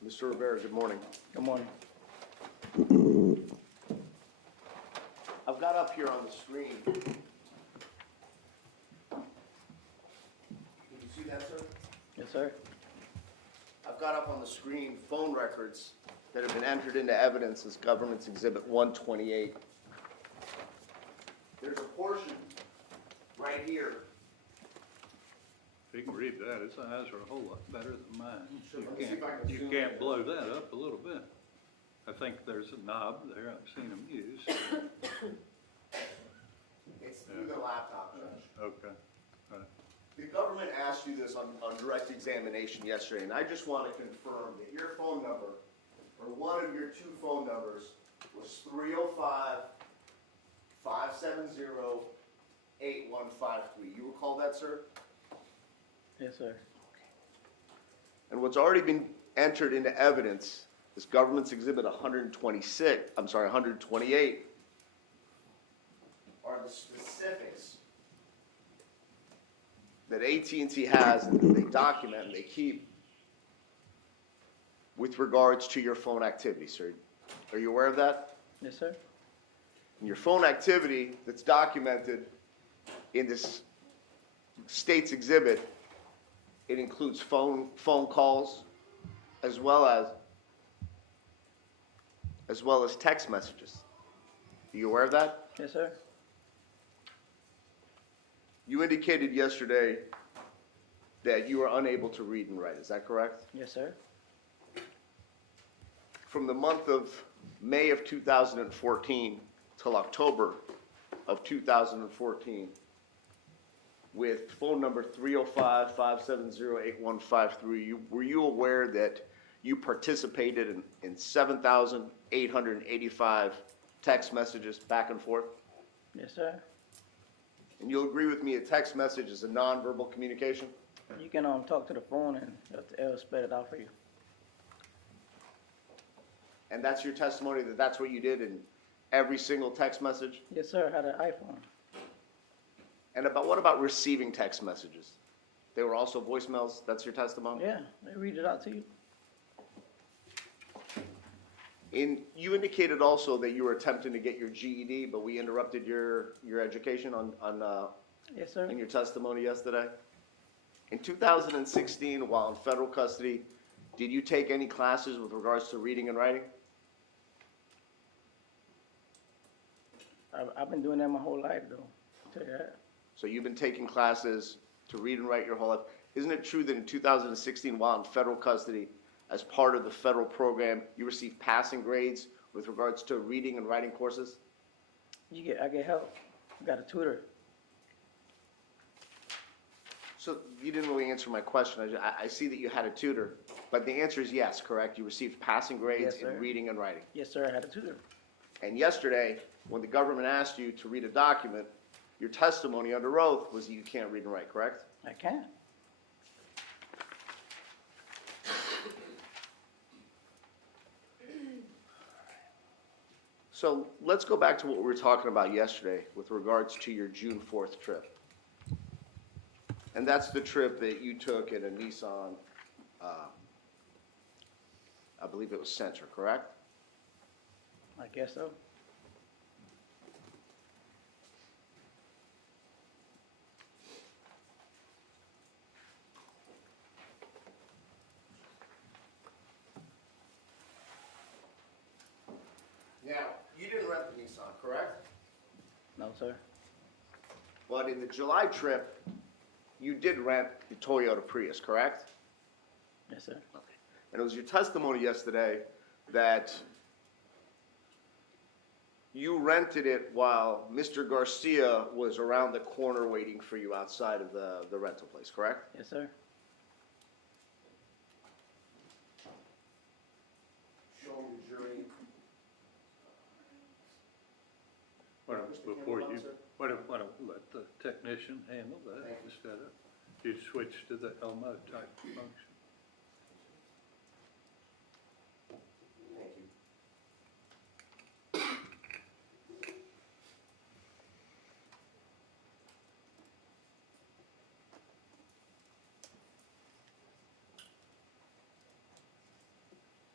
Mr. Rivera, good morning. Good morning. I've got up here on the screen. Can you see that, sir? Yes, sir. I've got up on the screen phone records that have been entered into evidence as Government's Exhibit 128. There's a portion right here. If you can read that, his eyes are a whole lot better than mine. Sure, let me see if I can You zoom can't in. blow that up a little bit. I think there's a knob there, I've seen them use. It's through the laptop, Judge. Okay, right. The government asked you this on direct examination yesterday, and I just want to confirm that your phone number, or one of your two phone numbers, was 305-570-8153. You recall that, sir? Yes, sir. And what's already been entered into evidence is Government's Exhibit 128, are the specifics that AT&T has and that they document and they keep with regards to your phone activity, sir. Are you aware of that? Yes, sir. And your phone activity that's documented in this state's exhibit, it includes phone calls as well as text messages. Are you aware of that? Yes, sir. You indicated yesterday that you are unable to read and write. Is that correct? Yes, sir. From the month of May of 2014 till October of 2014, with phone number 305-570-8153, were you aware that you participated in 7,885 text messages back and forth? Yes, sir. And you'll agree with me, a text message is a nonverbal communication? You can talk to the phone and it'll spell it out for you. And that's your testimony that that's what you did in every single text message? Yes, sir. I had an iPhone. And what about receiving text messages? They were also voicemails? That's your testimony? Yeah, they read it out to you. And you indicated also that you were attempting to get your GED, but we interrupted your education Yes, sir. in your testimony yesterday. In 2016, while in federal custody, did you take any classes with regards to reading and writing? I've been doing that my whole life, though. I'll tell you that. So you've been taking classes to read and write your whole life. Isn't it true that in 2016, while in federal custody, as part of the federal program, you received passing grades with regards to reading and writing courses? I get help. I got a tutor. So you didn't really answer my question. I see that you had a tutor, but the answer is yes, correct? You received passing grades Yes, sir. in reading and writing. Yes, sir. I had a tutor. And yesterday, when the government asked you to read a document, your testimony under oath was that you can't read and write, correct? I can. So let's go back to what we were talking about yesterday with regards to your June 4th trip. And that's the trip that you took in a Nissan, I believe it was Sentra, correct? I guess so. Now, you didn't rent the Nissan, correct? No, sir. But in the July trip, you did rent the Toyota Prius, correct? Yes, sir. Okay. And it was your testimony yesterday that you rented it while Mr. Garcia was around the corner waiting for you outside of the rental place, correct? Yes, sir. Show me the jury. Before you, why don't let the technician handle that instead of, you switch to the Elmo type function. Thank you.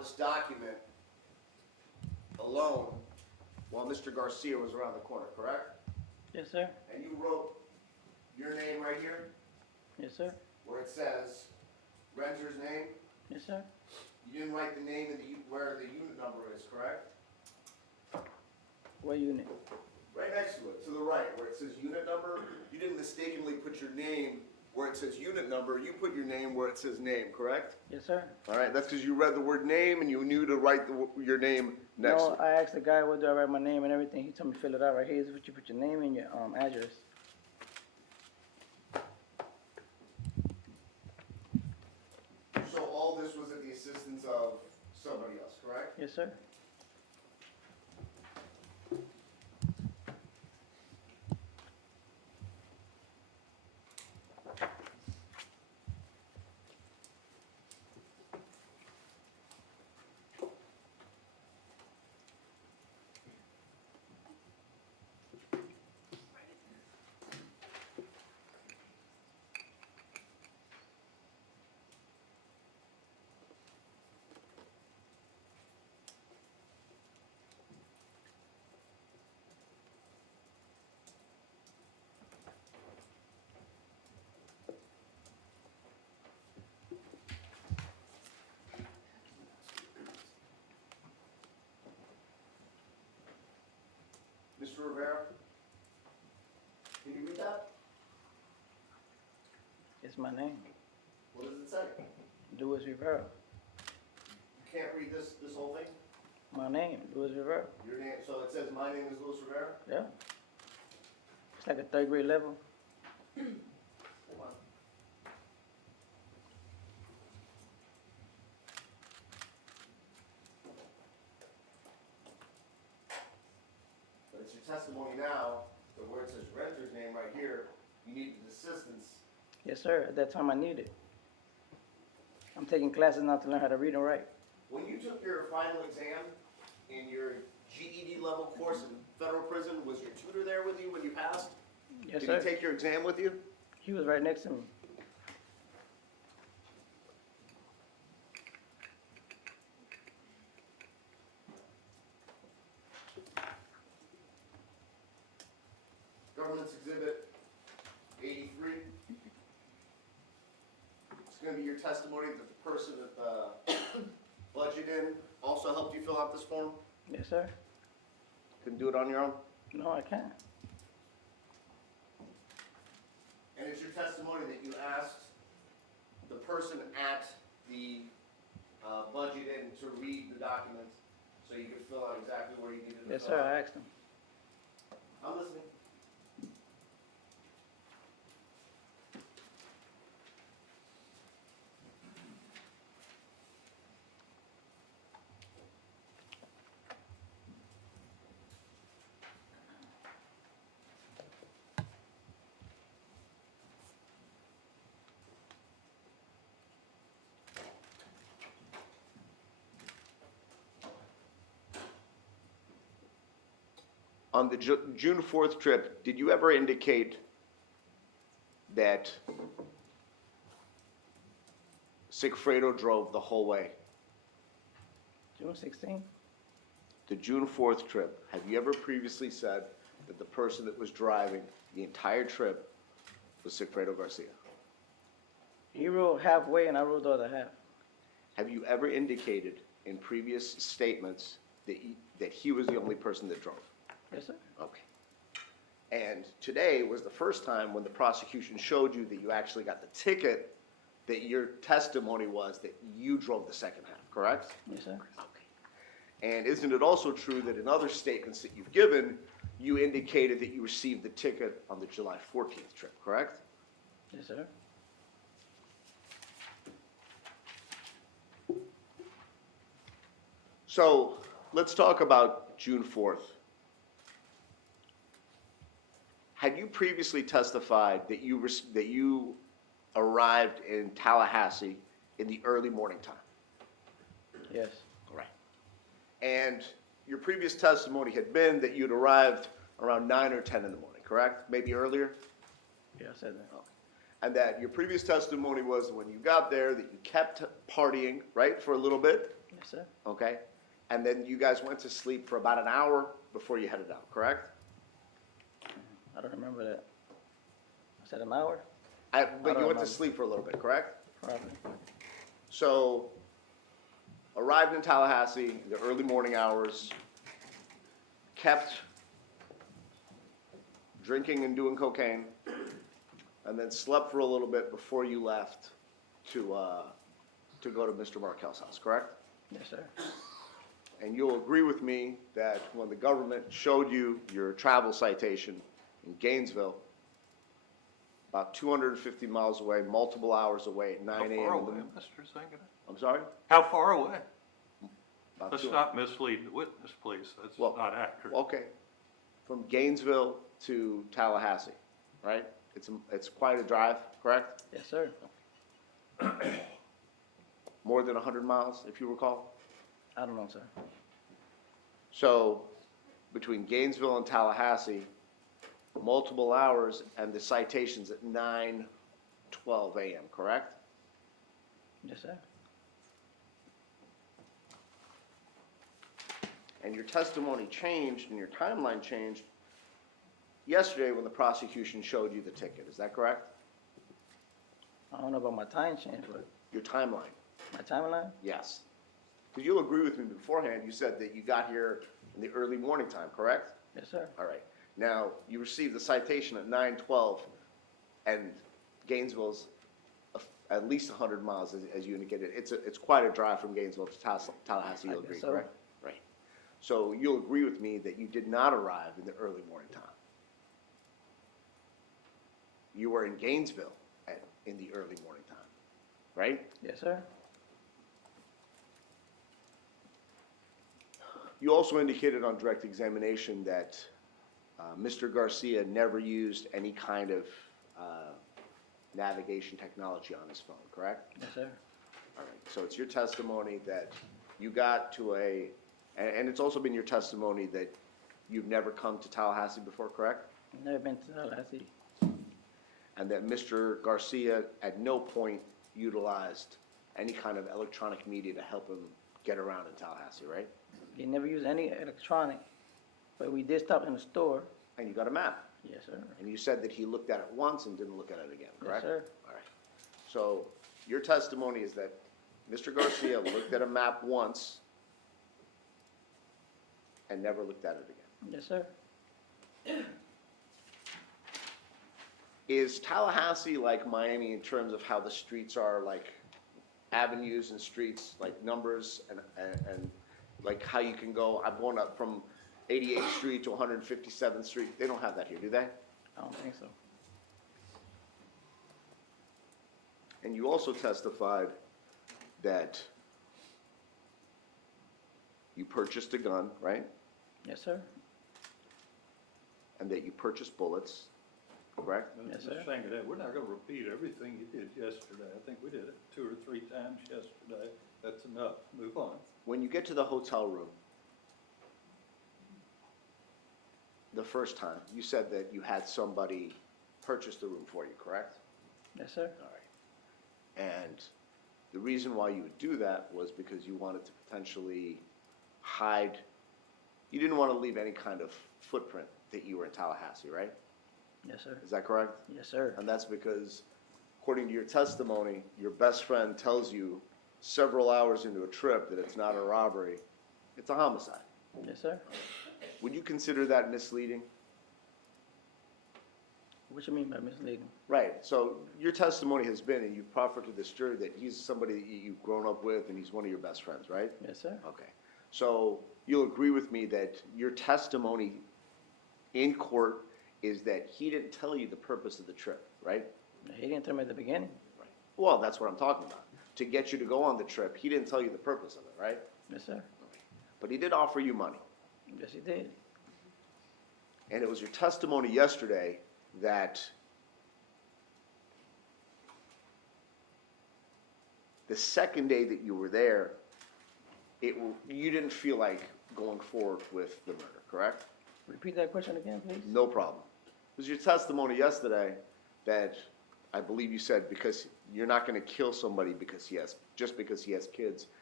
this document alone while Mr. Garcia was around the corner, correct? Yes, sir. And you wrote your name right here, Yes, sir. where it says renter's name. Yes, sir. You didn't write the name and where the unit number is, correct? What unit? Right next to it, to the right, where it says unit number. You didn't mistakenly put your name where it says unit number. You put your name where it says name, correct? Yes, sir. All right, that's because you read the word name and you knew to write your name next to No, it. I asked the guy where do I write my name and everything. He told me fill it out right here. This is what you put your name and your address. So all this was at the assistance of somebody else, correct? Yes, sir. Mr. Rivera, can you read that? It's my name. What does it say? Luis Rivera. You can't read this whole thing? My name, Luis Rivera. Your name, so it says my name is Luis Rivera? Yeah. It's like a third grade level. Hold on. But it's your testimony now, that where it says renter's name right here, you needed assistance. Yes, sir. At that time, I needed it. I'm taking classes now to learn how to read and write. When you took your final exam in your GED level course in federal prison, was your tutor there with you when you passed? Yes, Did sir. he take your exam with you? He was right next to me. Government's Exhibit 83. It's going to be your testimony that the person that the budget in also helped you fill out this form? Yes, sir. Couldn't do it on your own? No, I can't. And it's your testimony that you asked the person at the budget in to read the document so you could fill out exactly where you needed to Yes, fill sir. out? I asked him. I'm listening. On the June 4th trip, did you ever indicate that Sigfredo drove the whole way? June 16th? The June 4th trip, have you ever previously said that the person that was driving the entire trip was Sigfredo Garcia? He rode halfway and I rode the other half. Have you ever indicated in previous statements that he was the only person that drove? Yes, sir. Okay. And today was the first time when the prosecution showed you that you actually got the ticket, that your testimony was that you drove the second half, correct? Yes, sir. Okay. And isn't it also true that in other statements that you've given, you indicated that you received the ticket on the July 14th trip, correct? Yes, sir. So let's talk about June 4th. Had you previously testified that you arrived in Tallahassee in the early morning time? Yes. Right. And your previous testimony had been that you'd arrived around 9 or 10 in the morning, correct? Maybe earlier? Yeah, I said that. And that your previous testimony was when you got there that you kept partying, right, for a little bit? Yes, sir. okay? And then you guys went to sleep for about an hour before you headed out, correct? I don't remember that. I said an hour? But don't you went to remember. sleep for a little bit, correct? Probably. So, arrived in Tallahassee in the early morning hours, kept drinking and doing cocaine, and then slept for a little bit before you left to go to Mr. Markel's house, correct? Yes, sir. And you'll agree with me that when the government showed you your travel citation in Gainesville, about 250 miles away, multiple hours away at 9 How a.m. far in away, the, Mr. Sigfredo? I'm sorry? How far away? About Let's 200 not mislead the witness, please. That's Well, not accurate. Okay, from Gainesville to Tallahassee, right? It's quite a drive, correct? Yes, sir. More than 100 miles, if you recall? I don't know, sir. So, between Gainesville and Tallahassee, multiple hours, and the citation's at 9:12 a.m., correct? Yes, sir. And your testimony changed and your timeline changed yesterday when the prosecution showed you the ticket, is that correct? I don't know about my time change, but Your timeline, my timeline? yes. Because you'll agree with me beforehand, you said that you got here in the early morning time, correct? Yes, sir. All right. Now, you received the citation at 9:12, and Gainesville's at least 100 miles, as you indicated. It's quite a drive from Gainesville to Tallahassee, you'll I agree, guess so. correct? Right. So you'll agree with me that you did not arrive in the early morning time. You were in Gainesville in the early morning time, right? Yes, sir. You also indicated on direct examination that Mr. Garcia never used any kind of navigation technology on his phone, correct? Yes, sir. All right, so it's your testimony that you got to and it's also been your testimony that you've never come to Tallahassee before, correct? Never been to Tallahassee. And that Mr. Garcia at no point utilized any kind of electronic media to help him get around in Tallahassee, right? He never used any electronic, but we did stop in the store. And you got a map. Yes, sir. And you said that he looked at it once and didn't look at it again, correct? Yes, sir. All right. So your testimony is that Mr. Garcia looked at a map once and never looked at it again. Yes, sir. Is Tallahassee like Miami in terms of how the streets are, like avenues and streets, like numbers and like how you can go? I'm going up from 88th Street to 157th Street. They don't have that here, do they? I don't think so. And you also testified that you purchased a gun, right? Yes, sir. And that you purchased bullets, correct? Yes, Mr. sir. Sigfredo, we're not gonna repeat everything you did yesterday. I think we did it 2 or 3 times yesterday. That's enough. Move on. When you get to the hotel room, the first time, you said that you had somebody purchase the room for you, correct? Yes, sir. All right. And the reason why you would do that was because you wanted to potentially hide, you didn't want to leave any kind of footprint that you were in Tallahassee, right? Yes, sir. Is that correct? Yes, sir. And that's because, according to your testimony, your best friend tells you several hours into a trip that it's not a robbery, it's a homicide. Yes, sir. Would you consider that misleading? What you mean by misleading? Right, so your testimony has been, and you've proffered to this jury, that he's somebody that you've grown up with and he's one of your best friends, right? Yes, sir. Okay, so you'll agree with me that your testimony in court is that he didn't tell you the purpose of the trip, right? He didn't tell me at the beginning. Right. Well, that's what I'm talking about. To get you to go on the trip, he didn't tell you the purpose of it, right? Yes, sir. But he did offer you money. Yes, he did. And it was your testimony yesterday that the second day that you were there, you didn't feel like going forward with the murder, correct? Repeat that question again, please. No problem. It was your testimony yesterday that I believe you said because you're not going to kill somebody just because he has kids,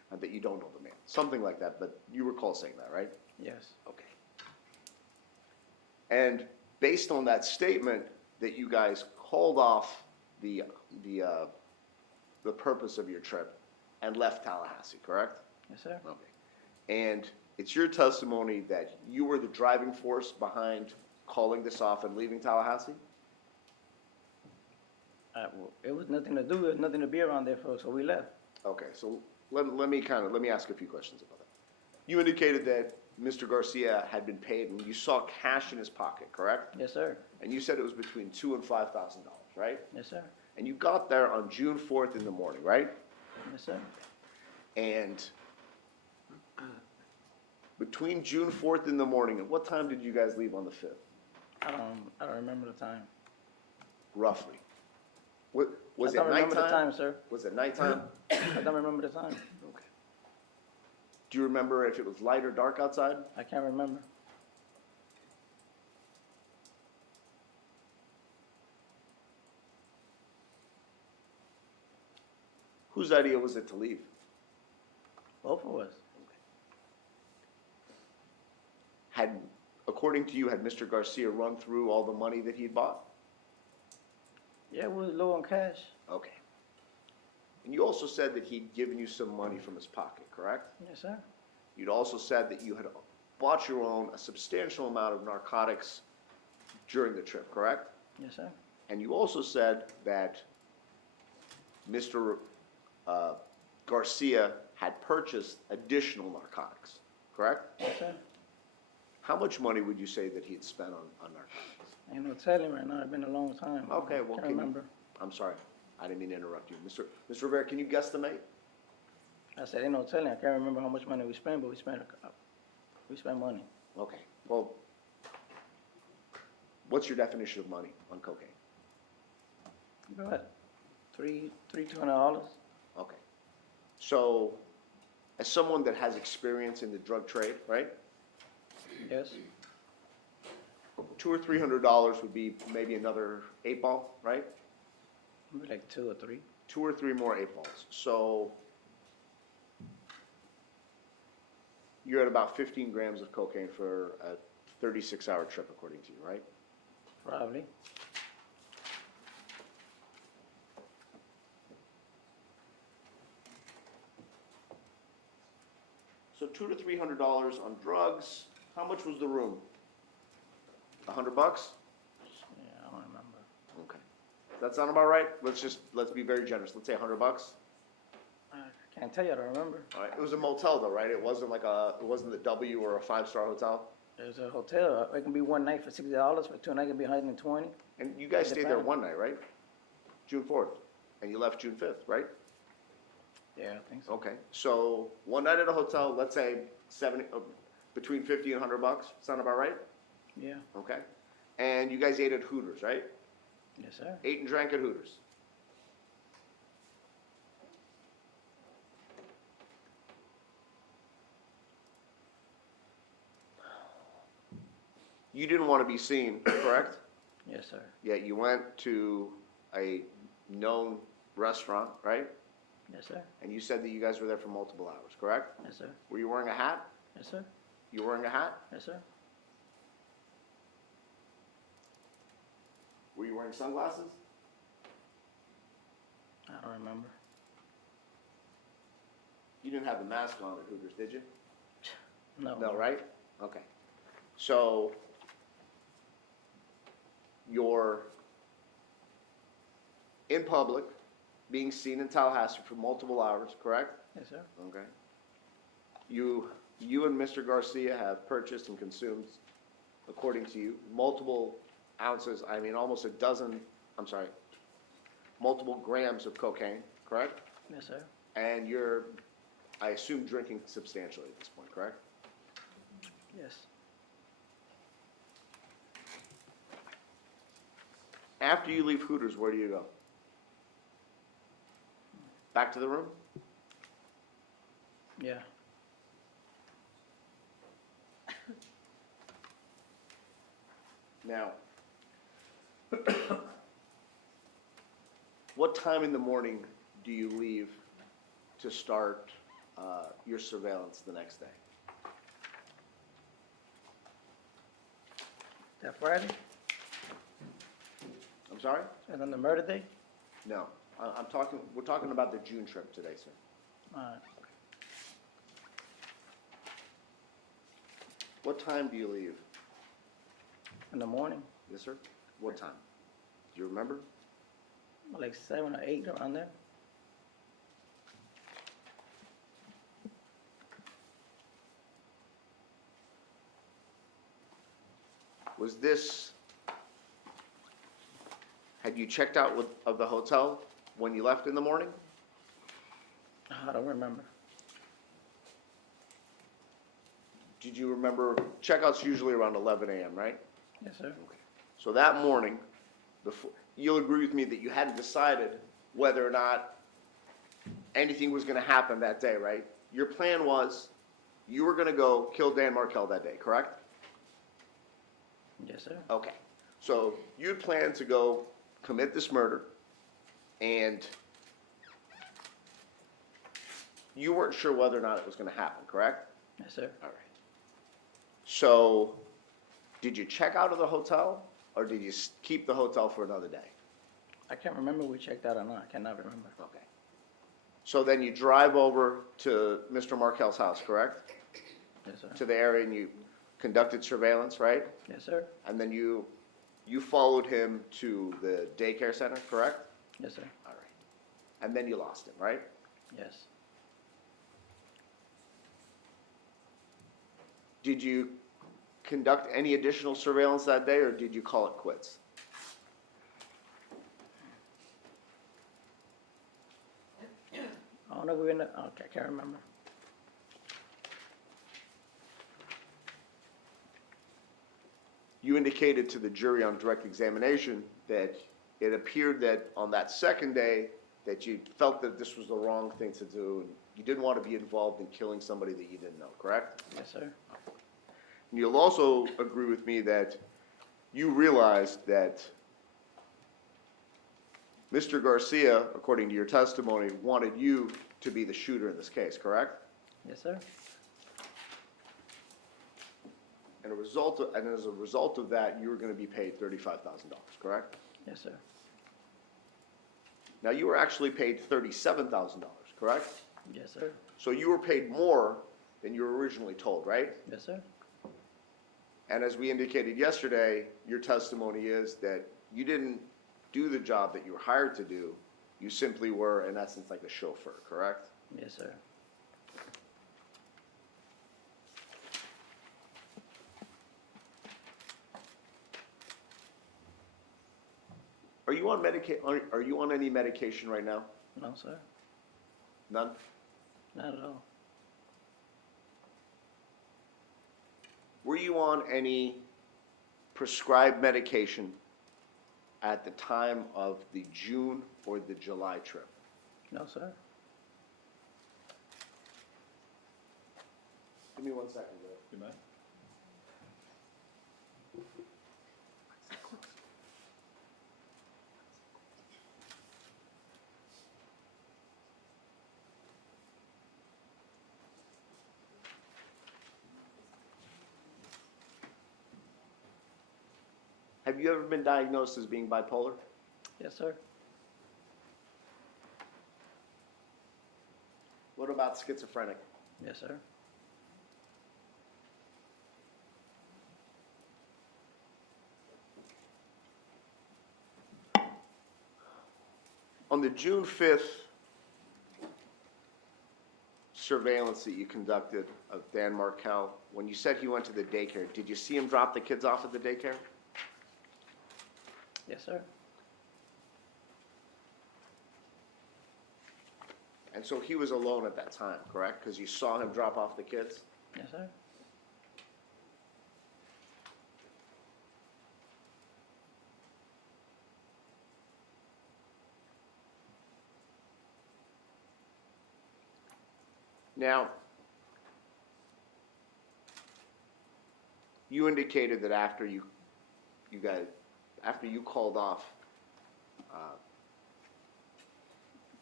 and that you don't know the man. Something like that, but you recall saying that, right? Yes. Okay. And based on that statement, that you guys called off the purpose of your trip and left Tallahassee, correct? Yes, sir. Okay. And it's your testimony that you were the driving force behind calling this off and leaving Tallahassee? Well, it was nothing to do, there was nothing to be around there for, so we left. Okay, so let me ask a few questions about that. You indicated that Mr. Garcia had been paid and you saw cash in his pocket, correct? Yes, sir. And you said it was between $2,000 and $5,000, right? Yes, sir. And you got there on June 4th in the morning, right? Yes, sir. And between June 4th in the morning, and what time did you guys leave on the 5th, I don't remember the time. roughly? What, was I it don't remember the nighttime? time, sir. Was it nighttime? I don't remember the time. Okay. Do you remember if it was light or dark outside? I can't remember. Whose idea was it to leave? Both of us. According to you, had Mr. Garcia run through all the money that he'd bought? Yeah, we was low on cash. Okay. And you also said that he'd given you some money from his pocket, correct? Yes, sir. You'd also said that you had bought your own a substantial amount of narcotics during the trip, correct? Yes, sir. And you also said that Mr. Garcia had purchased additional narcotics, correct? Yes, sir. How much money would you say that he had spent on narcotics? Ain't no telling right now. It's been a long time. Okay, well, Can't can you- remember. I'm sorry, I didn't mean to interrupt you. Mr. Rivera, can you guesstimate? I said, ain't no telling. I can't remember how much money we spent, but we spent money. Okay, well, what's your definition of money on cocaine? What? $200? Okay. So, as someone that has experience in the drug trade, right? Yes. $200 or $300 would be maybe another 8-ball, right? Maybe like 2 or 3. 2 or 3 more 8-balls. So, you're at about 15 grams of cocaine for a 36-hour trip, according to you, right? Probably. So $200 to $300 on drugs. How much was the room? $100? Yeah, I don't remember. Okay. Does that sound about right? Let's be very generous. Let's say $100. I can't tell you. I don't remember. All right. It was a motel though, right? It wasn't the W or a 5-star hotel. There's a hotel. It can be one night for $60. For 2 nights, it can be 120. And you guys stayed there Depends. one night, right? June 4th. And you left June 5th, right? Yeah, I think so. Okay. So one night at a hotel, let's say between 50 and $100. Sound about right? Yeah. Okay. And you guys ate at Hooters, right? Yes, sir. Ate and drank at Hooters. You didn't want to be seen, correct? Yes, sir. Yet you went to a known restaurant, right? Yes, sir. And you said that you guys were there for multiple hours, correct? Yes, sir. Were you wearing a hat? Yes, sir. You were wearing a hat? Yes, sir. Were you wearing sunglasses? I don't remember. You didn't have the mask on at Hooters, did you? No. No, right? Okay. So, you're in public, being seen in Tallahassee for multiple hours, correct? Yes, sir. Okay. You and Mr. Garcia have purchased and consumed, according to you, multiple ounces, almost multiple grams of cocaine, correct? Yes, sir. And you're, I assume, drinking substantially at this point, correct? Yes. After you leave Hooters, where do you go? Back to the room? Yeah. Now, what time in the morning do you leave to start your surveillance the next day? That Friday? I'm sorry? And on the murder day? No, we're talking about the June trip today, sir. Alright. What time do you leave? In the morning, Yes, sir? What time? Do you remember? like 7 or 8 around there. Was this, had you checked out of the hotel when you left in the morning? I don't remember. Did you remember, checkout's usually around 11 a.m., right? Yes, sir. So that morning, you'll agree with me that you hadn't decided whether or not anything was gonna happen that day, right? Your plan was, you were gonna go kill Dan Markel that day, correct? Yes, sir. Okay, so you'd planned to go commit this murder, and you weren't sure whether or not it was gonna happen, correct? Yes, sir. All right. So, did you check out of the hotel, or did you keep the hotel for another day? I can't remember if we checked out or not. I cannot remember. Okay. So then you drive over to Mr. Markel's house, correct? Yes, sir. To the area, and you conducted surveillance, right? Yes, sir. And then you followed him to the daycare center, correct? Yes, sir. All right. And then you lost him, right? Yes. Did you conduct any additional surveillance that day, or did you call it quits? I don't know if we were in the, okay, I can't remember. You indicated to the jury on direct examination that it appeared that on that second day that you felt that this was the wrong thing to do, and you didn't want to be involved in killing somebody that you didn't know, correct? Yes, sir. And you'll also agree with me that you realized that Mr. Garcia, according to your testimony, wanted you to be the shooter in this case, correct? Yes, sir. And as a result of that, you were going to be paid $35,000, correct? Yes, sir. Now, you were actually paid $37,000, correct? Yes, sir. So you were paid more than you were originally told, right? Yes, sir. And as we indicated yesterday, your testimony is that you didn't do the job that you were hired to do. You simply were, in essence, like a chauffeur, correct? Yes, sir. Are you on are you on any medication right now? No, sir. None? Not at all. Were you on any prescribed medication at the time of the June or the July trip? No, sir. Give me 1 second, Bill. You may. Have you ever been diagnosed as being bipolar? Yes, sir. What about schizophrenic? Yes, sir. On the June 5th surveillance that you conducted of Dan Markel, when you said he went to the daycare, did you see him drop the kids off at the daycare? Yes, sir. And so he was alone at that time, correct? Because you saw him drop off the kids? Yes, sir. Now, you indicated that after you called off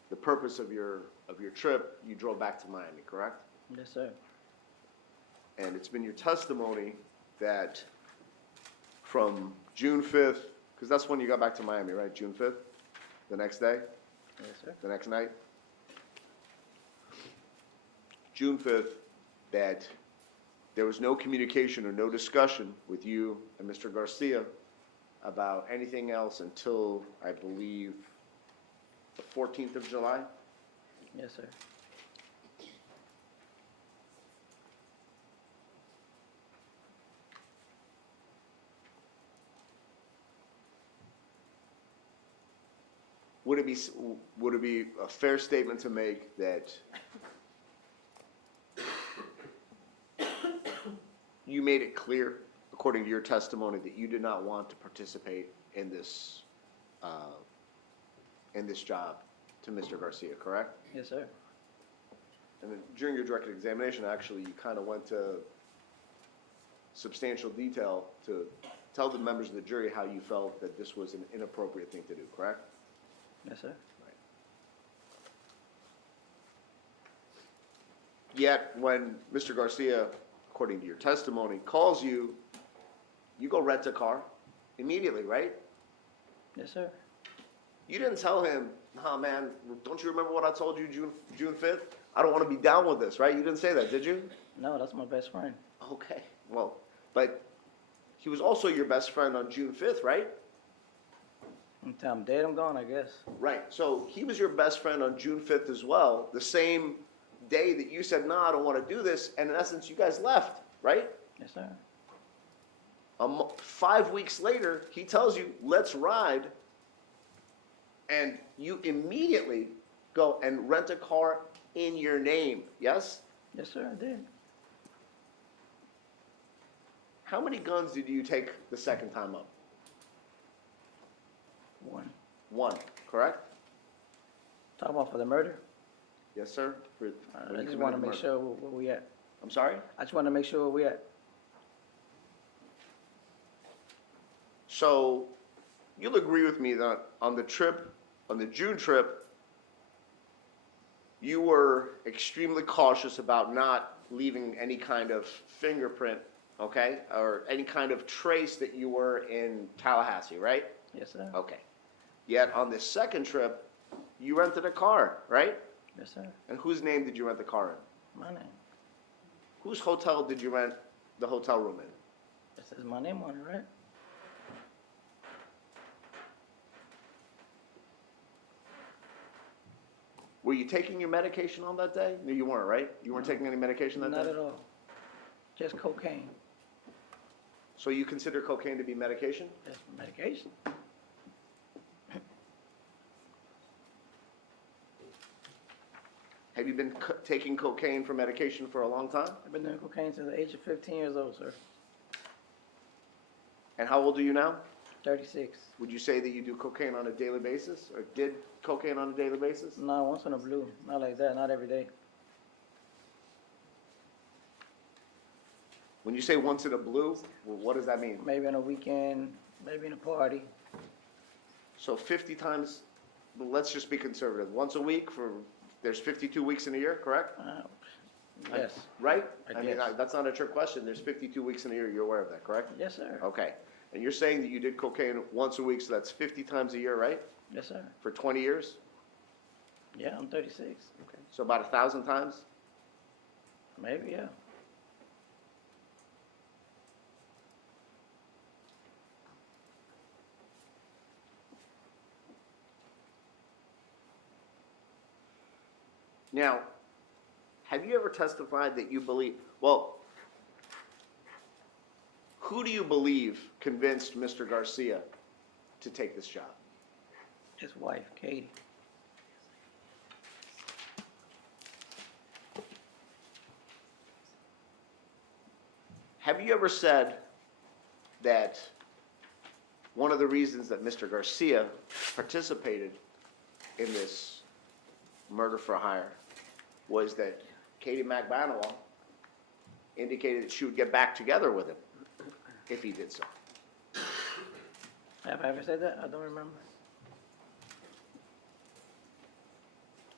the purpose of your trip, you drove back to Miami, correct? Yes, sir. And it's been your testimony that from June 5th, because that's when you got back to Miami, right? June 5th, the next day, Yes, sir. the next night? June 5th, that there was no communication or no discussion with you and Mr. Garcia about anything else until, I believe, the 14th of July? Yes, sir. Would it be a fair statement to make that you made it clear, according to your testimony, that you did not want to participate in this job to Mr. Garcia, correct? Yes, sir. And then during your direct examination, actually, you kind of went to substantial detail to tell the members of the jury how you felt that this was an inappropriate thing to do, correct? Yes, sir. Yet, when Mr. Garcia, according to your testimony, calls you, you go rent a car immediately, right? Yes, sir. You didn't tell him, "Nah, man, don't you remember what I told you June 5th? I don't want to be down with this," right? You didn't say that, did you? No, that's my best friend. Okay, well, but he was also your best friend on June 5th, right? Until I'm dead, I'm gone, I guess. Right, so he was your best friend on June 5th as well, the same day that you said, "Nah, I don't want to do this," and in essence, you guys left, right? Yes, sir. 5 weeks later, he tells you, "Let's ride," and you immediately go and rent a car in your name, yes? Yes, sir, I did. How many guns did you take the second time up? One. One, correct? Talk about for the murder? Yes, sir? I just want to make sure where we at. I'm sorry? I just want to make sure where we at. So, you'll agree with me that on the June trip, you were extremely cautious about not leaving any kind of fingerprint, okay? Or any kind of trace that you were in Tallahassee, right? Yes, sir. Okay. Yet on this second trip, you rented a car, right? Yes, sir. And whose name did you rent the car in? My name. Whose hotel did you rent the hotel room in? It says my name on it, right? Were you taking your medication on that day? No, you weren't, right? You weren't taking any medication that Not day? at all. Just cocaine. So you consider cocaine to be medication? That's medication. Have you been taking cocaine for medication for a long time? I've been doing cocaine since the age of 15 years old, sir. And how old are you now? 36. Would you say that you do cocaine on a daily basis, or did cocaine on a daily basis? No, once in a blue. Not like that, not every day. When you say once in a blue, well, what does that mean? Maybe on a weekend, maybe in a party. So 50 times, well, let's just be conservative. Once a week there's 52 weeks in a year, correct? Yes. Right? I mean, guess. that's not a trick question. There's 52 weeks in a year. You're aware of that, correct? Yes, sir. Okay. And you're saying that you did cocaine once a week, so that's 50 times a year, right? Yes, sir. For 20 years? Yeah, I'm 36. Okay. So about 1,000 times? Maybe, yeah. Now, have you ever testified that you believe, well, who do you believe convinced Mr. Garcia to take this job? His wife, Katie. Have you ever said that one of the reasons that Mr. Garcia participated in this murder for hire was that Katie McBanawa indicated that she would get back together with him if he did so? Have I ever said that? I don't remember.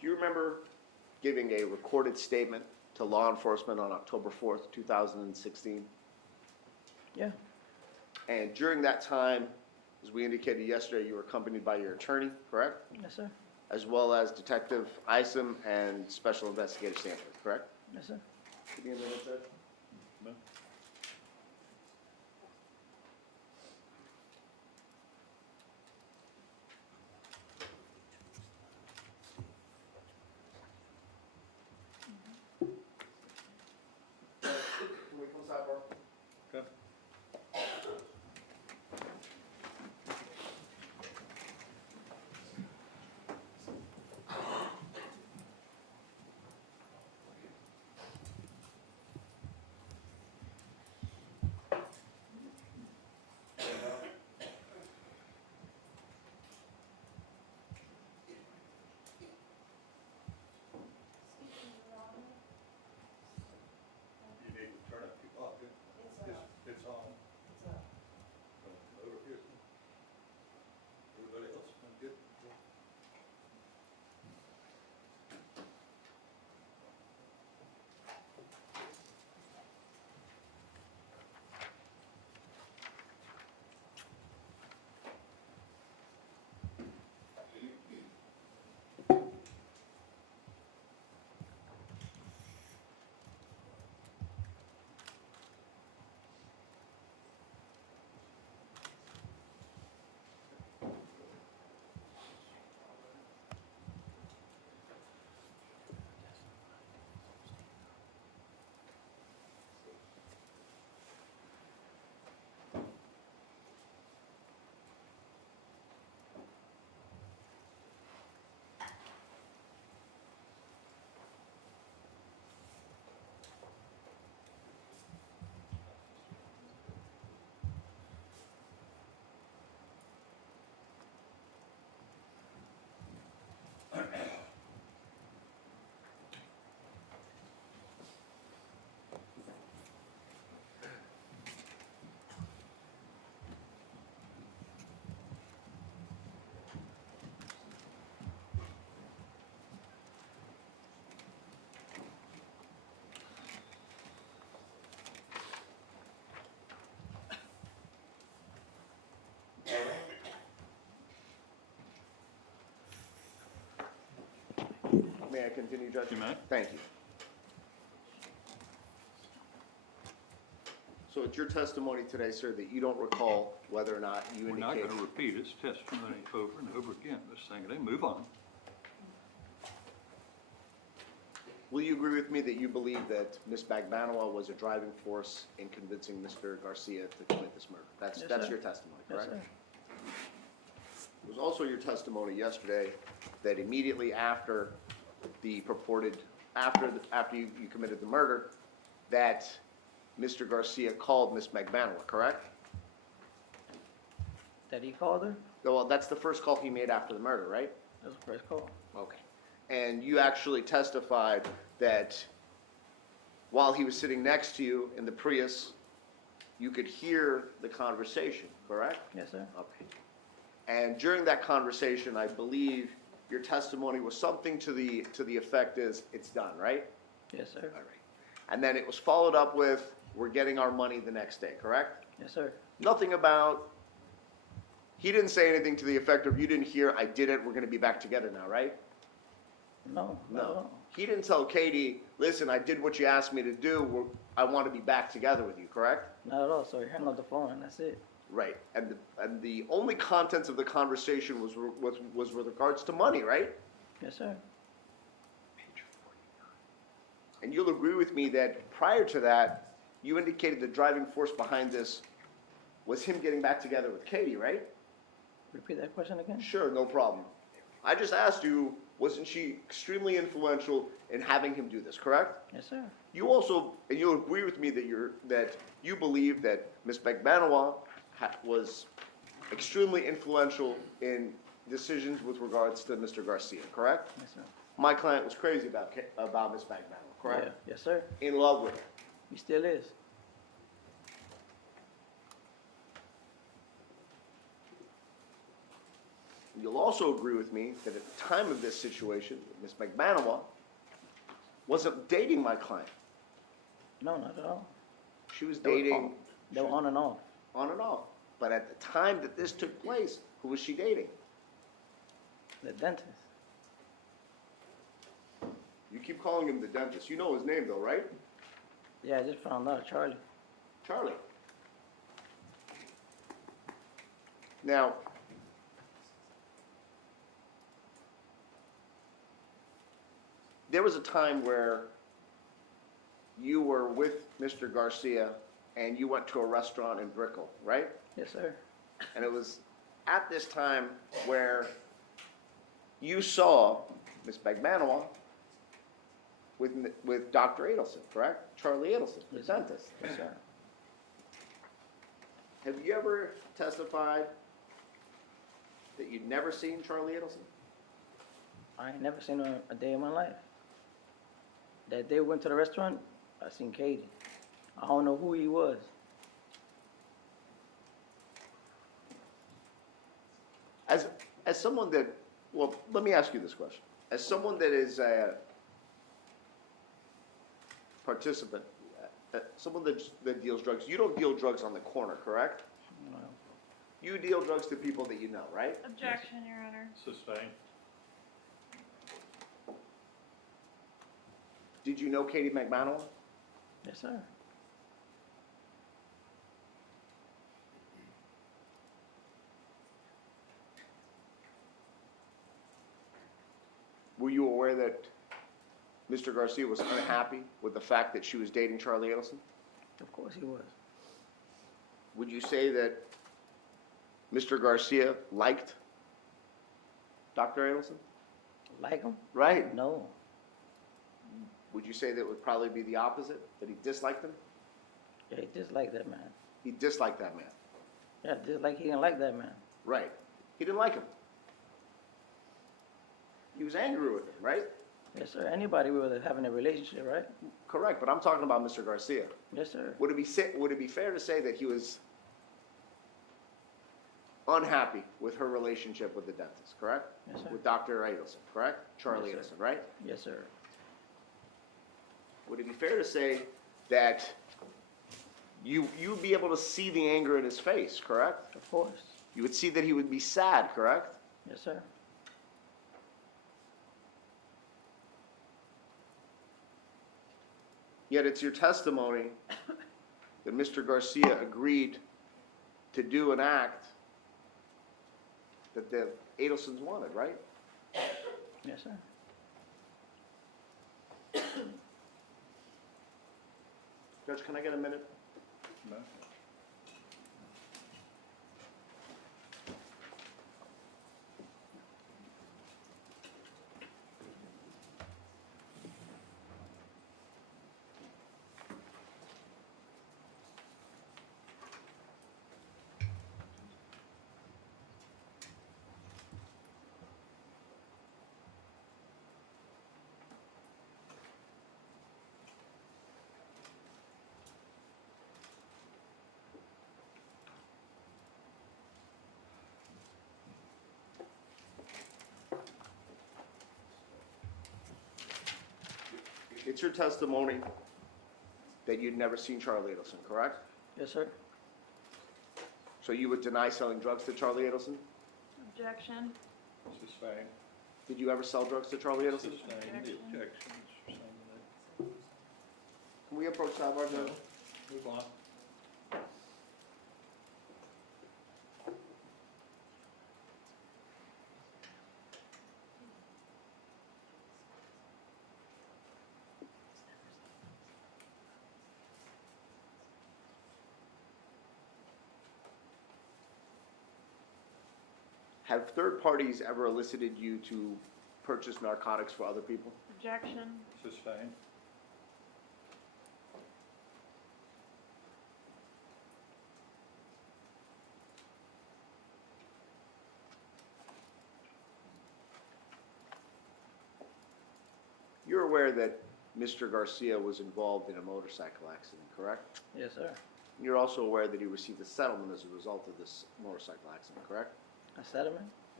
Do you remember giving a recorded statement to law enforcement on October 4th, 2016? Yeah, And during that time, as we indicated yesterday, you were accompanied by your attorney, correct? yes, sir. As well as Detective Isom and Special Investigator Sanford, correct? Yes, sir. Give me a minute, Judge. No? Can we come sidebar? Okay. You need to turn up your volume. It's on. Over here. Everybody else, good? May I continue, Judge? You may. Thank you. So it's your testimony today, sir, that you don't recall whether or not you We're not indicated. gonna repeat his testimony over and over again, this thing, they move on. Will you agree with me that you believe that Ms. Bagbanawa was a driving force in convincing Mr. Garcia to commit this murder? That's Yes, sir. your testimony, Yes, correct? sir. It was also your testimony yesterday that immediately after the purported, after you committed the murder, that Mr. Garcia called Ms. Bagbanawa, correct? That he called her? Well, that's the first call he made after the murder, right? That was the first call. Okay. And you actually testified that while he was sitting next to you in the Prius, you could hear the conversation, correct? Yes, sir. Okay. And during that conversation, I believe your testimony was something to the effect is, it's done, right? Yes, sir. All right. And then it was followed up with, we're getting our money the next day, correct? Yes, sir. Nothing about, he didn't say anything to the effect of, you didn't hear, I did it, we're gonna be back together now, right? No, not at No. all. He didn't tell Katie, listen, I did what you asked me to do, I want to be back together with you, correct? Not at all. So he hung up the phone and that's it. Right. And the only contents of the conversation was with regards to money, right? Yes, sir. And you'll agree with me that prior to that, you indicated the driving force behind this was him getting back together with Katie, right? Repeat that question again? Sure, no problem. I just asked you, wasn't she extremely influential in having him do this, correct? Yes, sir. You also, and you'll agree with me that you believe that Ms. Bagbanawa was extremely influential in decisions with regards to Mr. Garcia, correct? Yes, sir. My client was crazy about Ms. Bagbanawa, correct? Yeah. Yes, sir. In love with her. He still is. You'll also agree with me that at the time of this situation, Ms. McManaman wasn't dating my client. No, not at all. She was They were dating on- They were on and off. on and off. But at the time that this took place, who was she dating? The dentist. You keep calling him the dentist. You know his name though, right? Yeah, I just found out, Charlie. Charlie. Now, there was a time where you were with Mr. Garcia and you went to a restaurant in Brickell, right? Yes, sir. And it was at this time where you saw Ms. McManaman with Dr. Adelson, correct? Charlie Adelson, the Yes, sir. dentist. Yes, sir. Have you ever testified that you'd never seen Charlie Adelson? I ain't never seen him a day in my life. That day we went to the restaurant, I seen Katie. I don't know who he was. As someone that, well, let me ask you this question. As someone that is a participant, someone that deals drugs, you don't deal drugs on the corner, correct? You know. You deal drugs to people that you know, right? Objection, Your Honor. Sustained. Did you know Katie McManaman? Yes, sir. Were you aware that Mr. Garcia was unhappy with the fact that she was dating Charlie Adelson? Of course he was. Would you say that Mr. Garcia liked Dr. Adelson? Like him? Right. No. Would you say that it would probably be the opposite, that he disliked him? Yeah, he disliked that man. He disliked that man. Yeah, just like he didn't like that man. Right. He didn't like him. He was angry with him, right? Yes, sir. Anybody would having a relationship, right? Correct, but I'm talking about Mr. Garcia. Yes, sir. Would it be fair to say that he was unhappy with her relationship with the dentist, correct? Yes, sir. With Dr. Adelson, correct? Charlie Yes, sir. Adelson, right? Yes, sir. Would it be fair to say that you'd be able to see the anger in his face, correct? Of course. You would see that he would be sad, correct? Yes, sir. Yet it's your testimony that Mr. Garcia agreed to do an act that the Adelsons wanted, right? Yes, sir. Judge, can I get a minute? No. It's your testimony that you'd never seen Charlie Adelson, correct? Yes, sir. So you would deny selling drugs to Charlie Adelson? Objection. Sustained. Did you ever sell drugs to Charlie Adelson? Sustained the Objection. objection, Mr. Summerlin. Can we approach sidebar, No, Judge? move on. Have third parties ever elicited you to purchase narcotics for other people? Objection. Sustained. You're aware that Mr. Garcia was involved in a motorcycle accident, correct? Yes, sir. You're also aware that he received a settlement as a result of this motorcycle accident, correct? A settlement? A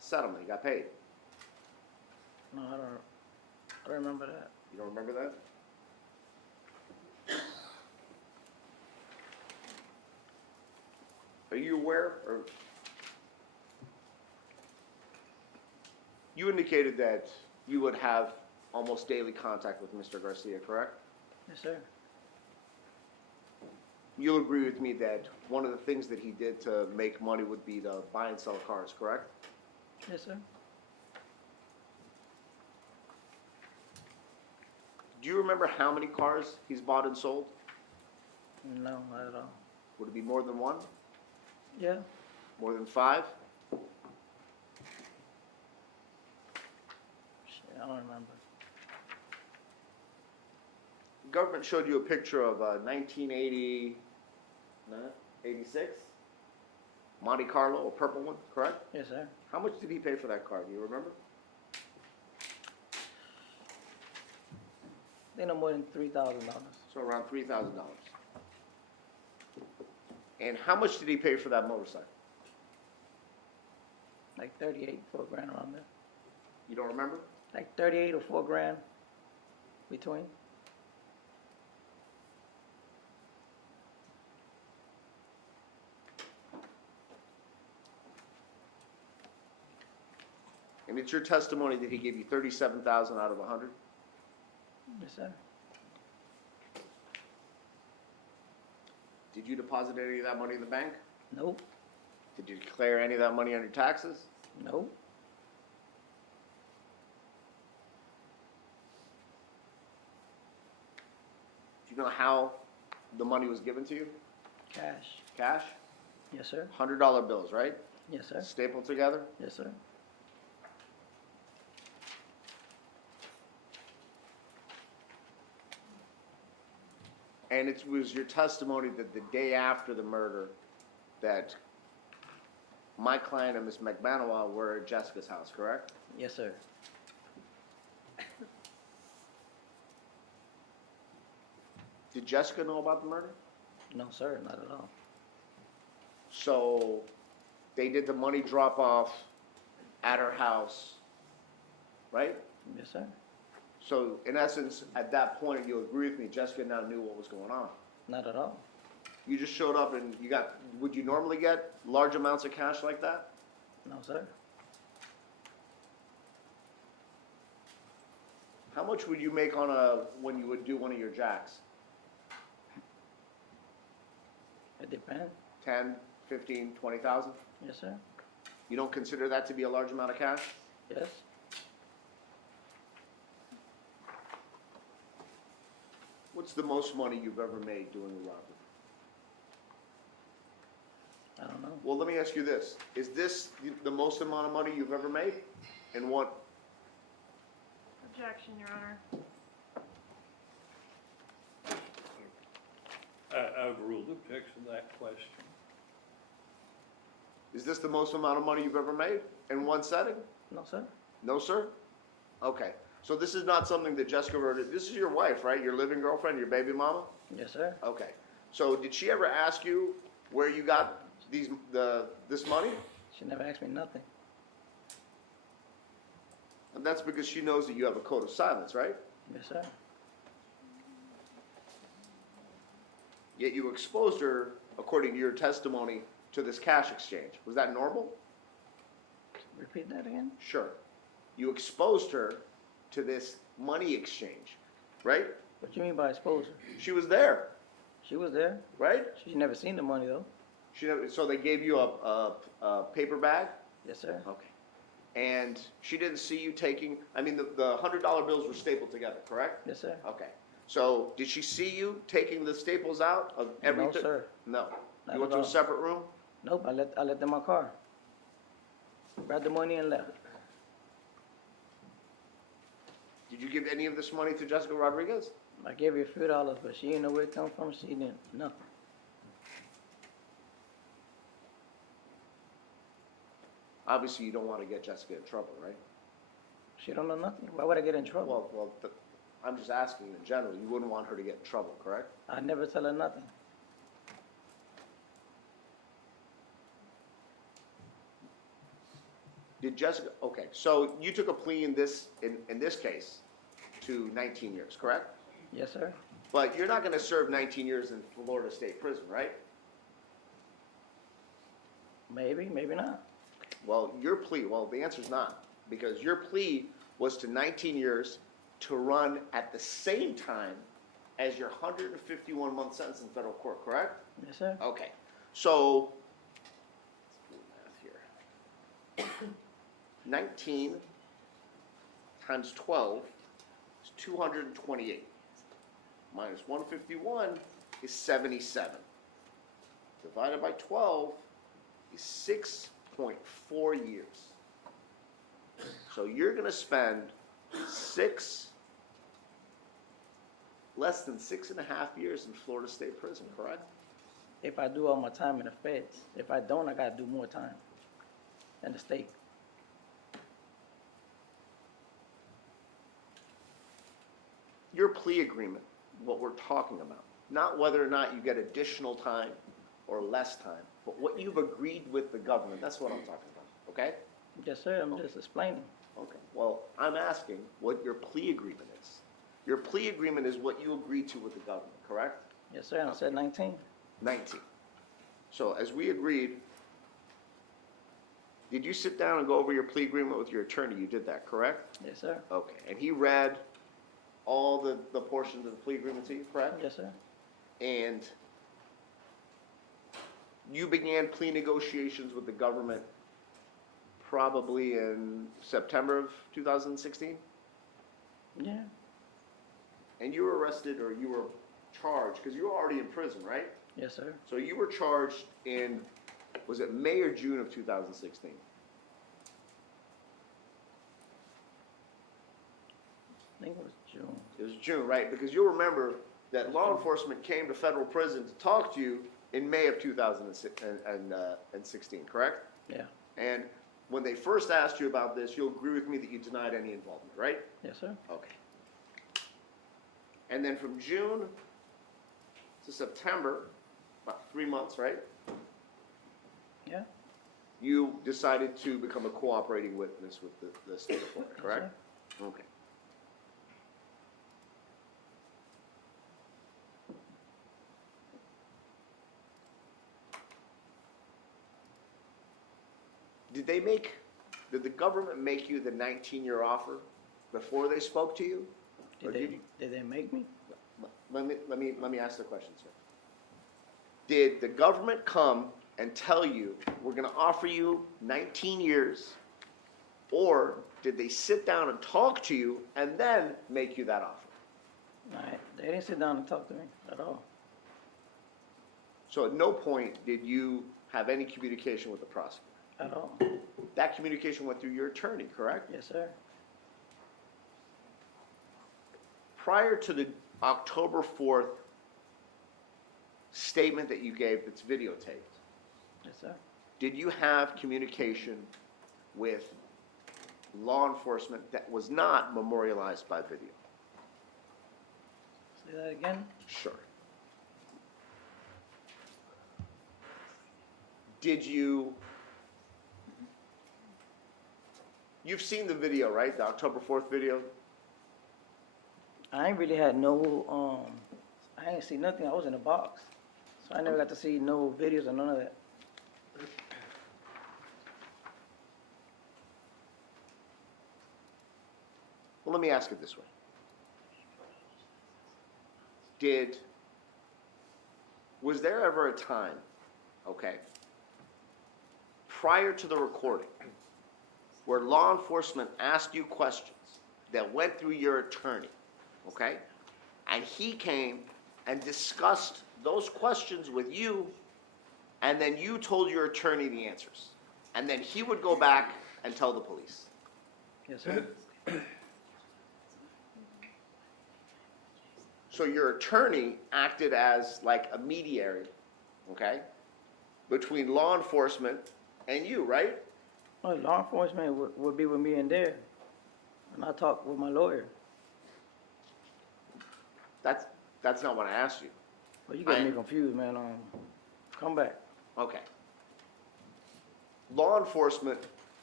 settlement, you got paid. No, I don't remember that. You don't remember that? Are you aware, or? You indicated that you would have almost daily contact with Mr. Garcia, correct? Yes, sir. You'll agree with me that one of the things that he did to make money would be to buy and sell cars, correct? Yes, sir. Do you remember how many cars he's bought and sold? No, not at all. Would it be more than one? Yeah. More than 5? Shit, I don't remember. The government showed you a picture of 1986 Monte Carlo, a purple one, correct? Yes, sir. How much did he pay for that car? Do you remember? I think no more than $3,000. So around $3,000. And how much did he pay for that motorcycle? Like 38, $4 grand around there. You don't remember? Like 38 or $4 grand between. And it's your testimony that he gave you $37,000 out of 100? Yes, sir. Did you deposit any of that money in the bank? Nope. Did you declare any of that money on your taxes? Nope. Do you know how the money was given to you? Cash. Cash? Yes, sir. $100 bills, right? Yes, sir. Stapled together? Yes, sir. And it was your testimony that the day after the murder that my client and Ms. McManawa were at Jessica's house, correct? Yes, sir. Did Jessica know about the murder? No, sir, not at all. So they did the money drop off at her house, right? Yes, sir. So in essence, at that point, you'll agree with me, Jessica now knew what was going on. Not at all. You just showed up and you got, would you normally get large amounts of cash like that? No, sir. How much would you make when you would do one of your jacks? It depends. 10, 15, 20,000? Yes, sir. You don't consider that to be a large amount of cash? Yes. What's the most money you've ever made doing a robbery? I don't know. Well, let me ask you this. Is this the most amount of money you've ever made? And what? Objection, Your Honor. I overruled objection to that question. Is this the most amount of money you've ever made in one setting? No, sir. No, sir? Okay. So this is not something that Jessica wrote. This is your wife, right? Your living girlfriend, your baby mama? Yes, sir. Okay. So did she ever ask you where you got this money? She never asked me nothing. And that's because she knows that you have a code of silence, right? Yes, sir. Yet you exposed her, according to your testimony, to this cash exchange. Was that normal? Repeat that again? Sure. You exposed her to this money exchange, right? What you mean by exposure? She was there, She was there. right? She never seen the money, though. So they gave you a paper bag? Yes, sir. Okay. And she didn't see you taking, I mean, the $100 bills were stapled together, correct? Yes, sir. Okay. So did she see you taking the staples out of every? No, sir. No. Not You went at to a all. separate room? Nope, I left them in my car. Grabbed the money and left. Did you give any of this money to Jessica Rodriguez? I gave her a few dollars, but she didn't know where it come from. She didn't, nothing. Obviously, you don't want to get Jessica in trouble, right? She don't know nothing. Why would I get in trouble? I'm just asking in general. You wouldn't want her to get in trouble, correct? I never tell her nothing. Did Jessica, okay, so you took a plea in this case to 19 years, correct? Yes, sir. But you're not gonna serve 19 years in Florida State Prison, right? Maybe, maybe not. Well, the answer's not, because your plea was to 19 years to run at the same time as your 151-month sentence in federal court, correct? Yes, sir. Okay, so, let's do math here. 19 times 12 is 228. Minus 151 is 77. Divided by 12 is 6.4 years. So you're going to spend less than 6.5 years in Florida State Prison, correct? If I do all my time in the feds. If I don't, I gotta do more time in the state. Your plea agreement, what we're talking about, not whether or not you get additional time or less time, but what you've agreed with the government, that's what I'm talking about, okay? Yes, sir, I'm just explaining. Okay, well, I'm asking what your plea agreement is. Your plea agreement is what you agreed to with the government, correct? Yes, sir, I said 19. 19. So as we agreed, did you sit down and go over your plea agreement with your attorney? You did that, correct? Yes, sir. Okay, and he read all the portions of the plea agreement to you, correct? Yes, sir. And you began plea negotiations with the government probably in September of 2016? Yeah. And you were arrested, or you were charged, because you were already in prison, right? Yes, sir. So you were charged in, was it May or June of 2016? I think it was June. It was June, right? Because you'll remember that law enforcement came to federal prison to talk to you in May of 2016, correct? Yeah. And when they first asked you about this, you'll agree with me that you denied any involvement, right? Yes, sir. Okay. And then from June to September, about 3 months, right? Yeah. You decided to become a cooperating witness with the state of Florida, Yes, correct? Okay. Did the government make you the 19-year offer before they spoke to you? Or Did they make me? Let me ask the question, sir. Did the government come and tell you, we're gonna offer you 19 years, or did they sit down and talk to you and then make you that offer? They didn't sit down and talk to me at all. So at no point did you have any communication with the prosecutor? At all. That communication went through your attorney, correct? Yes, sir. Prior to the October 4th statement that you gave that's videotaped, Yes, sir. did you have communication with law enforcement that was not memorialized by video? Say that again? Sure. Did you've seen the video, right? The October 4th video? I ain't really had no, I ain't see nothing. I was in a box. So I never got to see no videos or none of that. Well, let me ask it this way. Was there ever a time, okay, prior to the recording, where law enforcement asked you questions that went through your attorney, okay, and he came and discussed those questions with you, and then you told your attorney the answers, and then he would go back and tell the police? Yes, sir. So your attorney acted as like a mediator, okay, between law enforcement and you, right? Well, law enforcement would be with me in there. And I talk with my lawyer. That's not what I asked you. Well, you got me confused, man. Come back. Okay. Law enforcement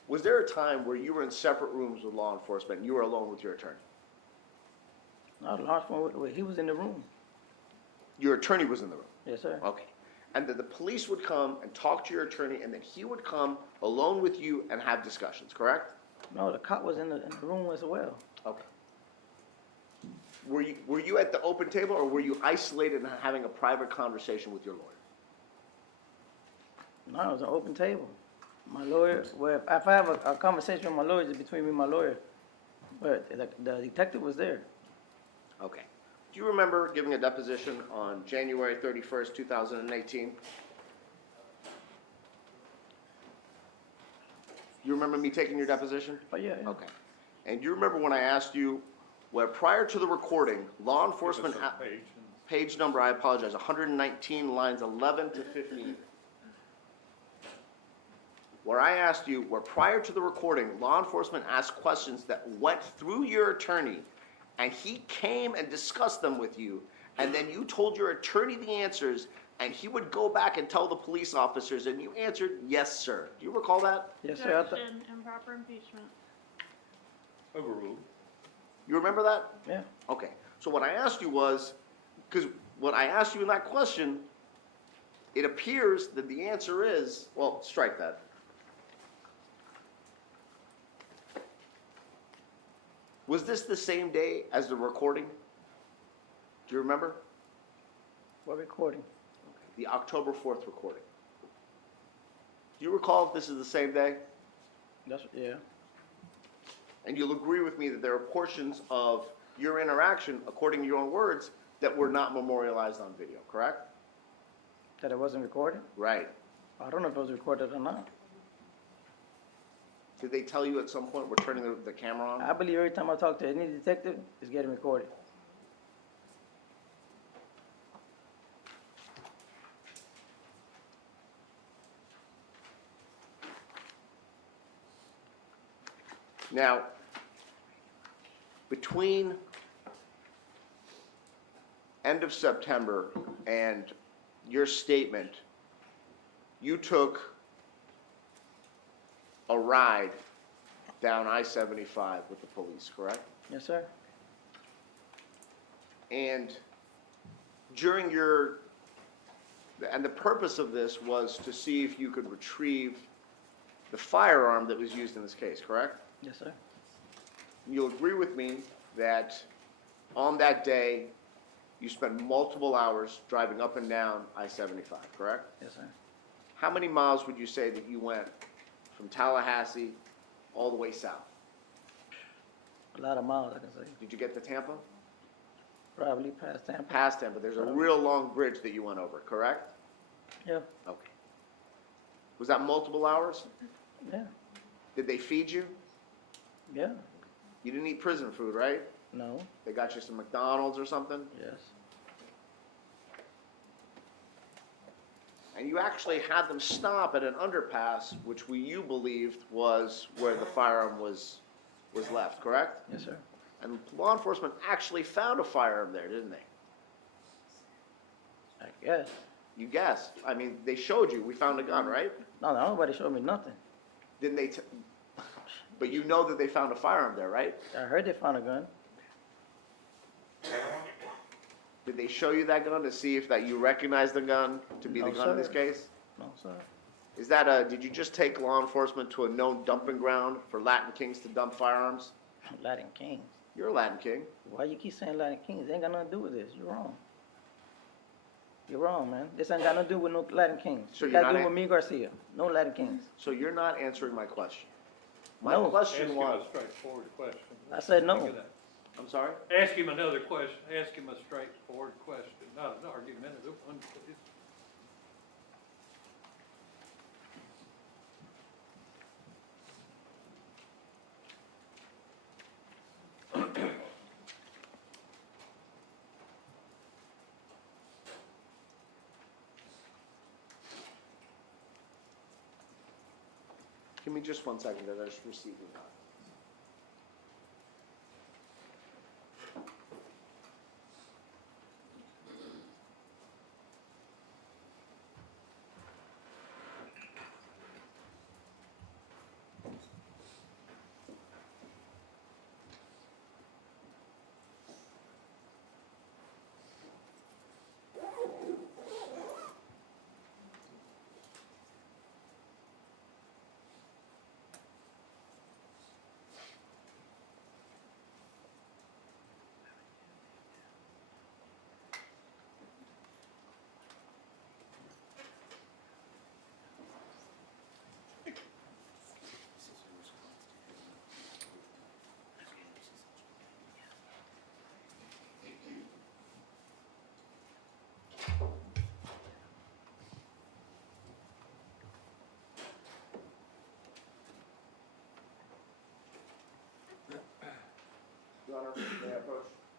Was there a time where you were in separate rooms with law enforcement and you were alone with your attorney? No, law enforcement, he was in the room. Your attorney was in the room? Yes, sir. Okay. And then the police would come and talk to your attorney, and then he would come alone with you and have discussions, correct? No, the cop was in the room as well. Okay. Were you at the open table, or were you isolated and having a private conversation with your lawyer? No, it was an open table. My lawyer, well, if I have a conversation with my lawyer, it's between me and my lawyer. But the detective was there. Okay. Do you remember giving a deposition on January 31st, 2018? You remember me taking your deposition? Oh, yeah, yeah. Okay. And do you remember when I asked you, where prior to the recording, law enforcement, Give us a page and- page number, I apologize, 119, lines 11 to 15. Where I asked you, where prior to the recording, law enforcement asked questions that went through your attorney, and he came and discussed them with you, and then you told your attorney the answers, and he would go back and tell the police officers, and you answered, yes, sir. Do you recall that? Yes, sir. Objection, improper impeachment. Overruled. You remember that? Yeah. Okay. So what I asked you was, because what I asked you in that question, it appears that the answer is, well, strike that. Was this the same day as the recording? Do you remember? What recording? The October 4th recording. Do you recall if this is the same day? Yeah. And you'll agree with me that there are portions of your interaction, according to your own words, that were not memorialized on video, correct? That it wasn't recorded? Right. I don't know if it was recorded or not. Did they tell you at some point we're turning the camera on? I believe every time I talk to any detective, it's getting recorded. Now, between end of September and your statement, you took a ride down I-75 with the police, correct? Yes, sir. And during and the purpose of this was to see if you could retrieve the firearm that was used in this case, correct? Yes, sir. You'll agree with me that on that day, you spent multiple hours driving up and down I-75, correct? Yes, sir. How many miles would you say that you went from Tallahassee all the way south? A lot of miles, I can say. Did you get to Tampa? Probably past Tampa. Past Tampa. There's a real long bridge that you went over, correct? Yeah. Okay. Was that multiple hours? Yeah. Did they feed you? Yeah. You didn't eat prison food, right? No. They got you some McDonald's or something? Yes. And you actually had them stop at an underpass, which you believed was where the firearm was left, correct? Yes, sir. And law enforcement actually found a firearm there, didn't they? I guess. You guessed. I mean, they showed you. We found a gun, right? No, nobody showed me nothing. Didn't they? But you know that they found a firearm there, right? I heard they found a gun. Did they show you that gun to see if that you recognize the gun to be the No, gun in this sir. case? No, sir. Is that did you just take law enforcement to a known dumping ground for Latin kings to dump firearms? Latin Kings. You're a Latin king. Why you keep saying Latin Kings? It ain't got nothing to do with this. You're wrong. You're wrong, man. This ain't got nothing to do with no Latin Kings. So It you're got to not do with me, Garcia. No Latin Kings. So you're not answering my question. My No. question Ask him was, a straightforward question. I said no. Think of that. I'm sorry? Ask him another question. Ask him a straightforward question, not an argumentative one, please. Give me just 1 second, I just received that.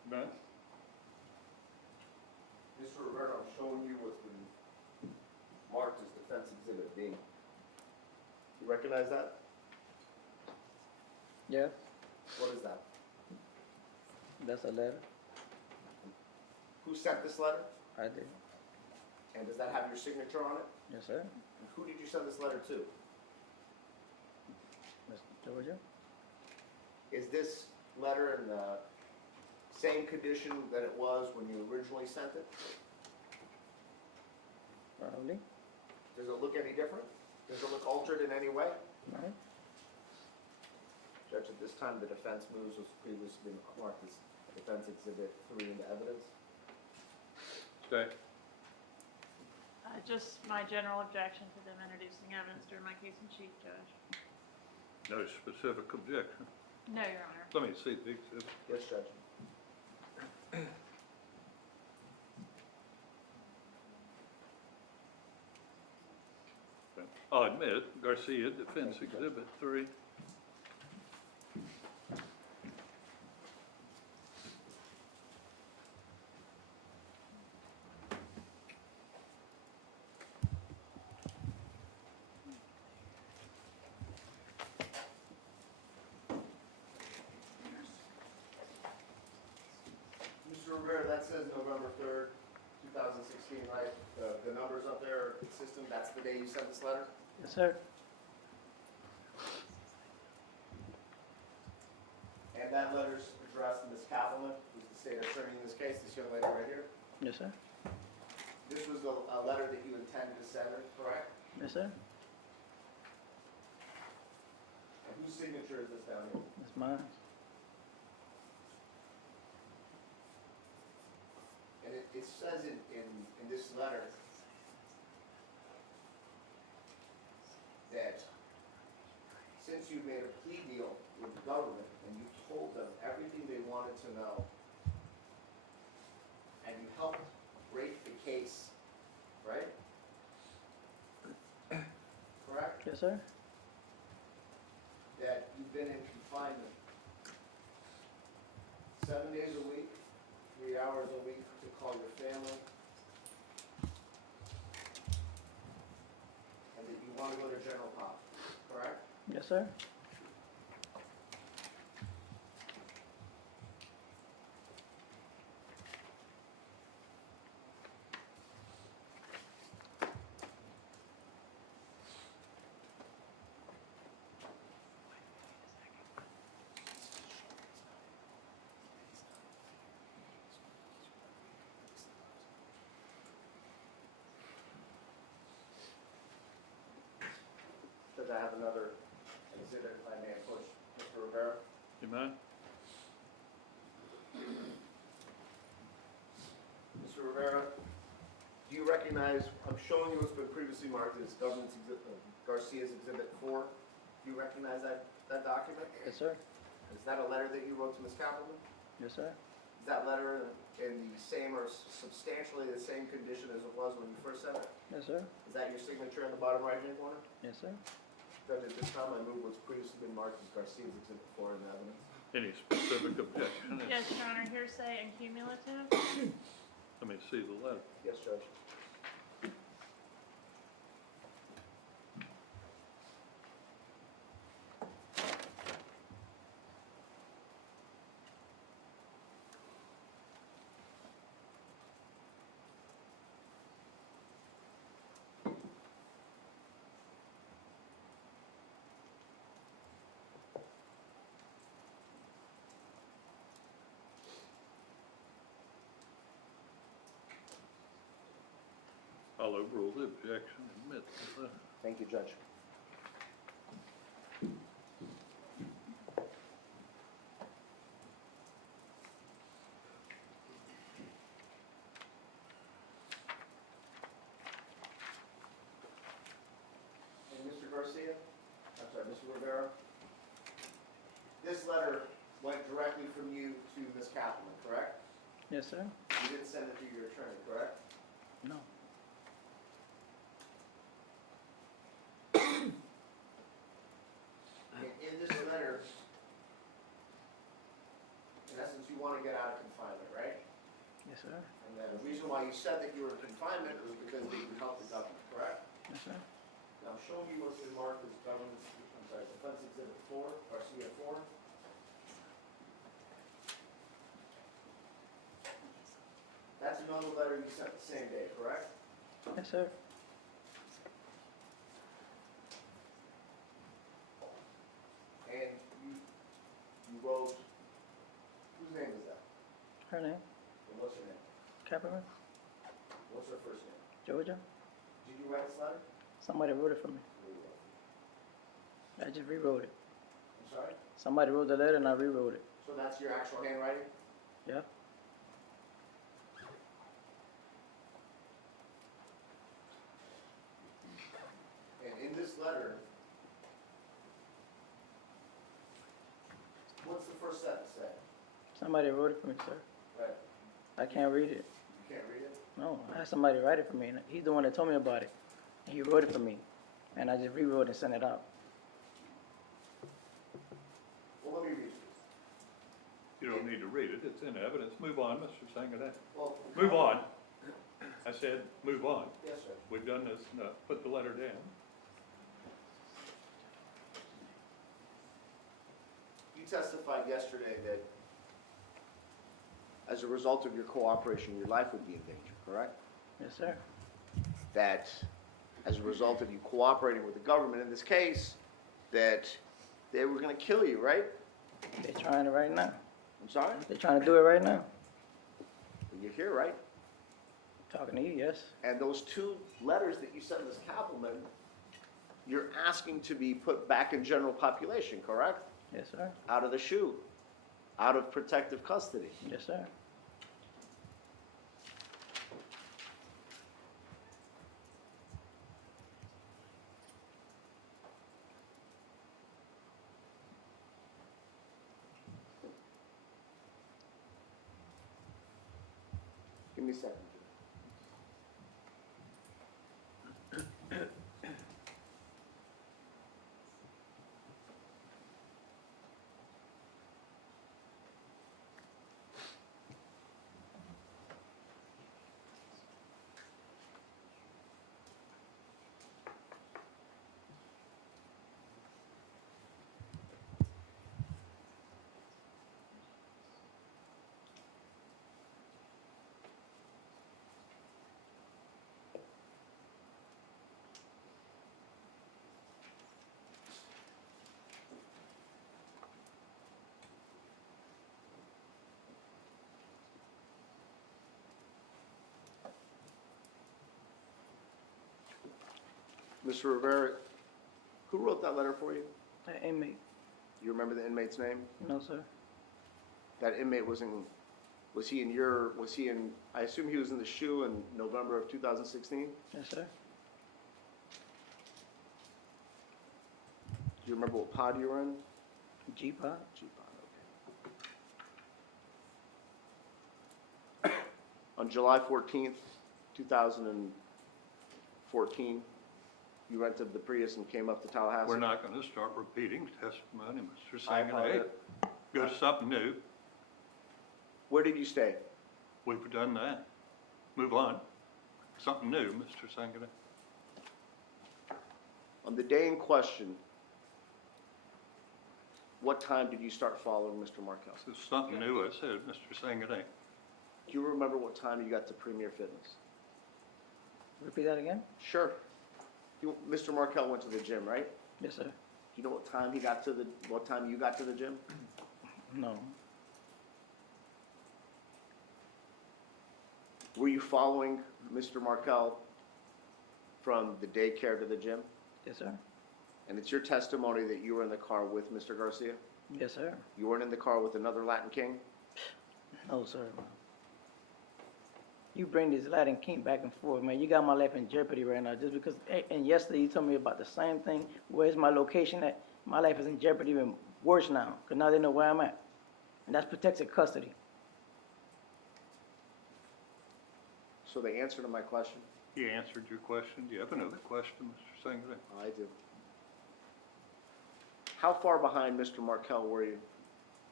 No? Mr. Rivera, I'm showing you what's been marked as defense exhibit B. You recognize that? Yeah, What is that? that's a letter. Who sent this letter? I did. And does that have your signature on it? Yes, sir. And who did you send this letter to? Mr. Georgia? Is this letter in the same condition that it was when you originally sent it? Probably. Does it look any different? Does it look altered in any way? Right? Judge, at this time, the defense moves was previously been marked as defense exhibit 3 into evidence. Okay. Just my general objection to them introducing evidence during my case in chief, Judge. No specific objection. No, Your Honor. Let me see the exhibit. Yes, Judge. I'll admit, Garcia, defense exhibit 3. Mr. Rivera, that says November 3rd, 2016, right? The numbers up there are consistent, that's the day you sent this letter? Yes, sir. And that letter's addressed to Ms. Kappelman, who's the state attorney in this case, this young lady right here. Yes, sir. This was a letter that you intended to send her, correct? Yes, sir. And whose signature is this down here? That's mine. And it says in this letter that since you made a plea deal with the government and you told them everything they wanted to know, and you helped break the case, right? Correct? Yes, sir. That you've been in confinement 7 days a week, 3 hours a week to call your family, and that you want to go to general pop, correct? Yes, sir. Because I have another exhibit, if I may approach Mr. Rivera. You mind? Mr. Rivera, do you recognize, I'm showing you what's been previously marked as government's Garcia's Exhibit 4. Do you recognize that document? Yes, sir. Is that a letter that you wrote to Ms. Kappelman? Yes, sir. Is that letter in the same or substantially the same condition as it was when you first sent it? Yes, sir. Is that your signature in the bottom right-hand corner? Yes, sir. Judge, at this time, I move what's previously been marked as Garcia's Exhibit 4 in the evidence. Any specific objection? Yes, Your Honor, hearsay and cumulative. Let me see the letter. Yes, Judge. I'll overrule the objection and admit the letter. Thank you, Judge. And Mr. Garcia, I'm sorry, Mr. Rivera, this letter went directly from you to Ms. Kappelman, correct? Yes, sir. You didn't send it to your attorney, correct? No. In this letter, in essence, you you want to get out of confinement, right? Yes, sir. And then the reason why you said that you were in confinement was because they would help the government, correct? Yes, sir. Now, show me what's been marked as government, I'm sorry, Defense Exhibit 4, Garcia 4. That's another letter you sent the same day, correct? Yes, sir. And you wrote, whose name is that? Her name? And what's her name? Capricorn, What's her first name? Georgia. Did you write this letter? Somebody wrote it for me. Who wrote it? I just rewrote it. I'm sorry? Somebody wrote the letter and I rewrote it. So that's your actual handwriting? Yeah. And in this letter, what's the first sentence say? Somebody wrote it for me, sir. Right. I can't read it. You can't read it? No, I had somebody write it for me, and he's the one that told me about it. And he wrote it for me, and I just rewrote it and sent it out. Well, let me read it. You don't need to read it, it's in evidence. Move on, Mr. Sangaday. Well, Move on. I said, move on. Yes, sir. We've done this, put the letter down. You testified yesterday that as a result of your cooperation, your life would be in danger, correct? Yes, sir. That as a result of you cooperating with the government in this case, that they were going to kill you, right? They're trying it right now. I'm sorry? They're trying to do it right now. You're here, right? Talking to you, yes. And those two letters that you sent this Kappelman, you're asking to be put back in general population, correct? Yes, sir. Out of the SHU, out of protective custody. Yes, sir. Give me a second. Mr. Rivera, who wrote that letter for you? That inmate. You remember the inmate's name? No, sir. That inmate was in, I assume he was in the SHU in November of 2016? Yes, sir. Do you remember what pod you were in? G-Pod. G-pod, okay. On July 14th, 2014, you rented the Prius and came up to Tallahassee? We're not going to start repeating testimony, Mr. I Sangaday. apologize. Go to something new. Where did you stay? We've done that. Move on. Something new, Mr. Sangaday. On the day in question, what time did you start following Mr. Markel? This is something new, I said, Mr. Sangaday. Do you remember what time you got to Premier Fitness? Repeat that again? Sure. Mr. Markel went to the gym, right? Yes, sir. Do you know what time you got to the gym? No. Were you following Mr. Markel from the daycare to the gym? Yes, sir. And it's your testimony that you were in the car with Mr. Garcia? Yes, sir. You weren't in the car with another Latin King? No, sir. You bring this Latin King back and forth, man. You got my life in jeopardy right now just because, and yesterday you told me about the same thing. Where's my location at? My life is in jeopardy even worse now because now they know where I'm at. And that's protected custody. So the answer to my question? He answered your question. Do you have another question, Mr. Sangaday? I do. How far behind Mr. Markel were you?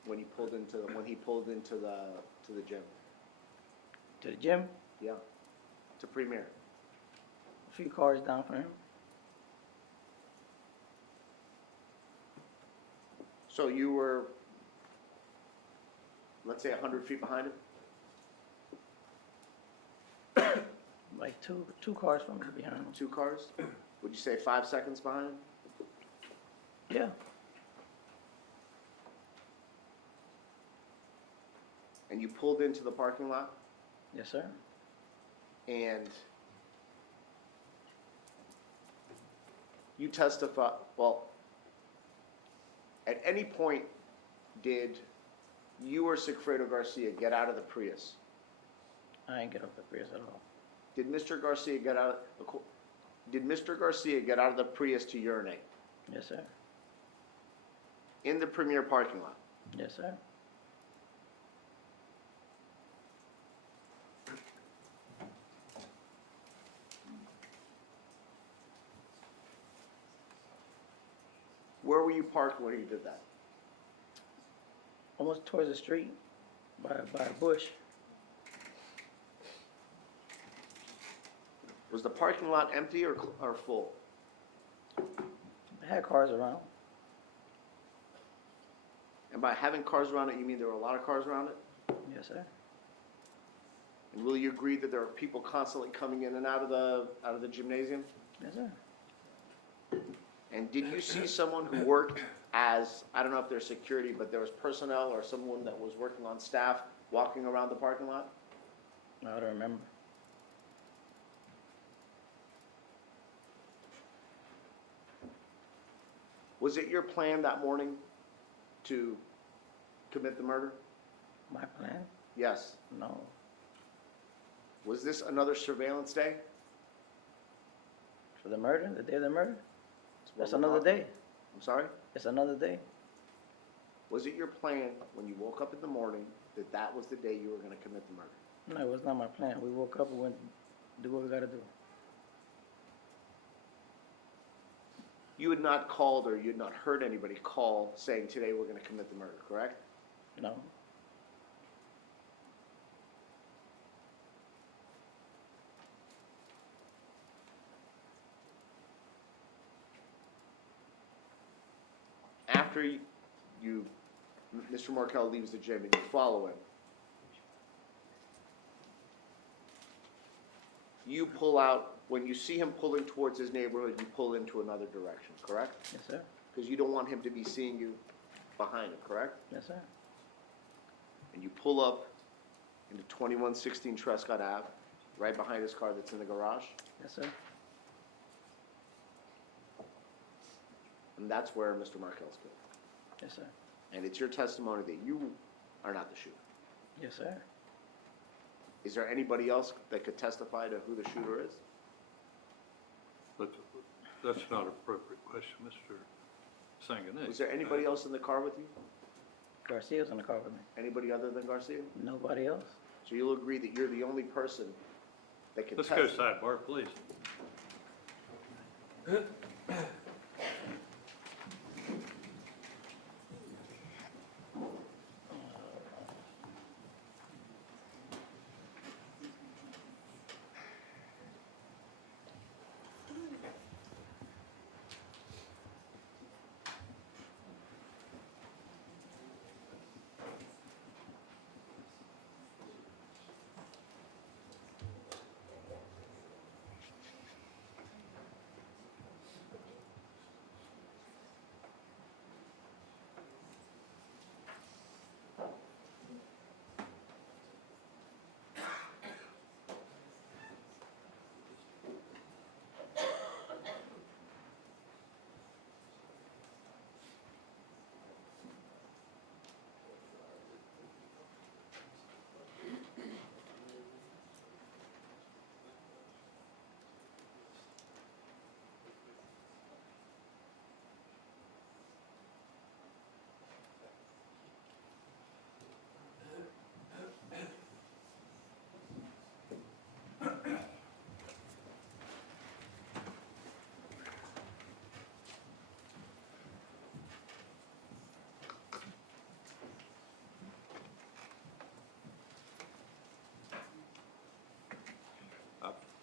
when he pulled into the gym? To the gym, Yeah, to Premier. a few cars down from him. So you were, let's say, 100 feet behind him? Like two cars from behind him. 2 cars? Would you say 5 seconds behind him? Yeah, And you pulled into the parking lot, yes, sir. and you testify, well, at any point, did you or Sigfredo Garcia get out of the Prius? I ain't get off the Prius at all. Did Mr. Garcia get out of the Prius to urinate Yes, sir. in the Premier parking lot? Yes, sir. Where were you parked when you did that? Almost towards the street, by a bush. Was the parking lot empty or full? It had cars around. And by having cars around it, you mean there were a lot of cars around it? Yes, sir. And will you agree that there are people constantly coming in and out of the gymnasium? Yes, sir. And did you see someone who worked as, I don't know if there's security, but there was personnel or someone that was working on staff walking around the parking lot? I don't remember. Was it your plan that morning to commit the murder? My plan? Yes. No. Was this another surveillance day? For the murder? The day of the murder? That's Well, another day. I'm sorry? It's another day. Was it your plan when you woke up in the morning that that was the day you were going to commit the murder? No, it was not my plan. We woke up and went do what we gotta do. You had not called or you had not heard anybody call saying today we're going to commit the murder, correct? No. After Mr. Markel leaves the gym and you follow him, you pull out, when you see him pulling towards his neighborhood, you pull into another direction, correct? Yes, sir. Because you don't want him to be seeing you behind him, correct? Yes, sir. And you pull up into 2116 Trescott Ave, right behind his car that's in the garage, Yes, sir. and that's where Mr. Markel's killed. Yes, sir. And it's your testimony that you are not the shooter. Yes, sir. Is there anybody else that could testify to who the shooter is? That's not an appropriate question, Mr. Sanganet. Was there anybody else in the car with you? Garcia's in the car with me. Anybody other than Garcia? Nobody else. So you'll agree that you're the only person that can Let's testify? go sidebar, please.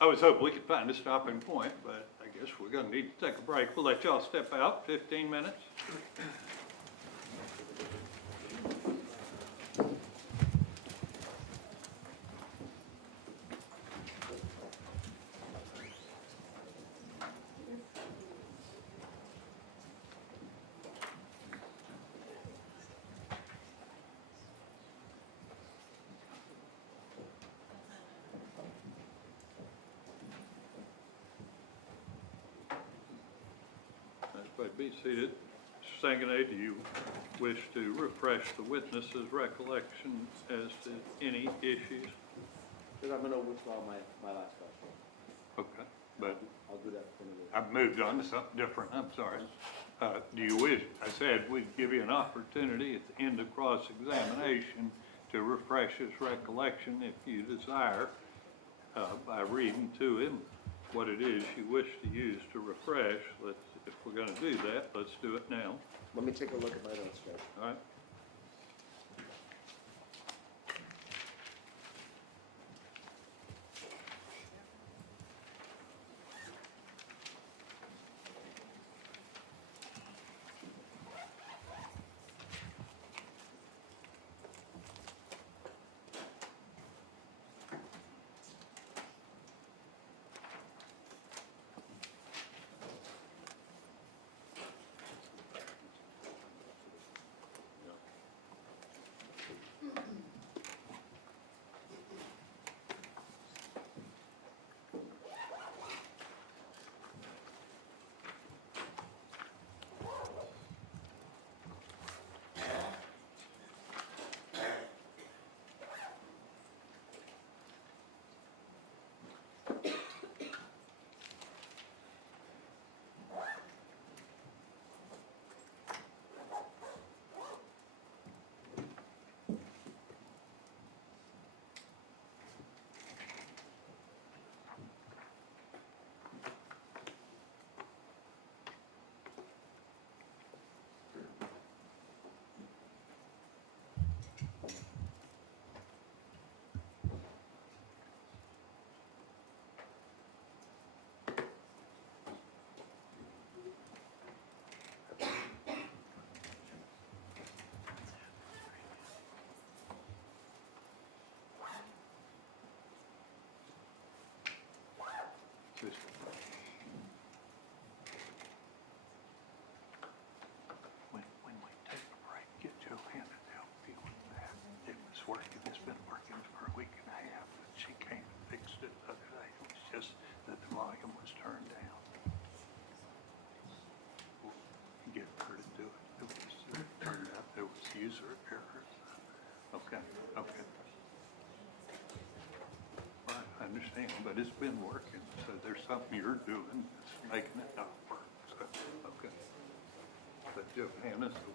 I was hoping we could find a stopping point, but I guess we're gonna need to take a break. We'll let y'all step out, 15 minutes. Everybody be seated. Mr. Sanguinet, do you wish to refresh the witness's recollection as to any issues? Because I'm gonna withdraw my last question. Okay, but I'll do that for you. I've moved on to something different, I'm sorry. Do you wish, I said we'd give you an opportunity at the end of cross-examination to refresh his recollection if you desire, by reading to him what it is you wish to use to refresh. If we're gonna do that, let's do it now, Let me take a look at my notes, Judge. all right? When we take a break, get Joanna to help you with that. It was working, it's been working for a week and a half, but she came and fixed it the other day. It was just that the volume was turned down. Get her to do it. It turned out there was user errors. Okay, okay. I understand, but it's been working, so there's something you're doing that's making it not work, so, okay. But Johanna's the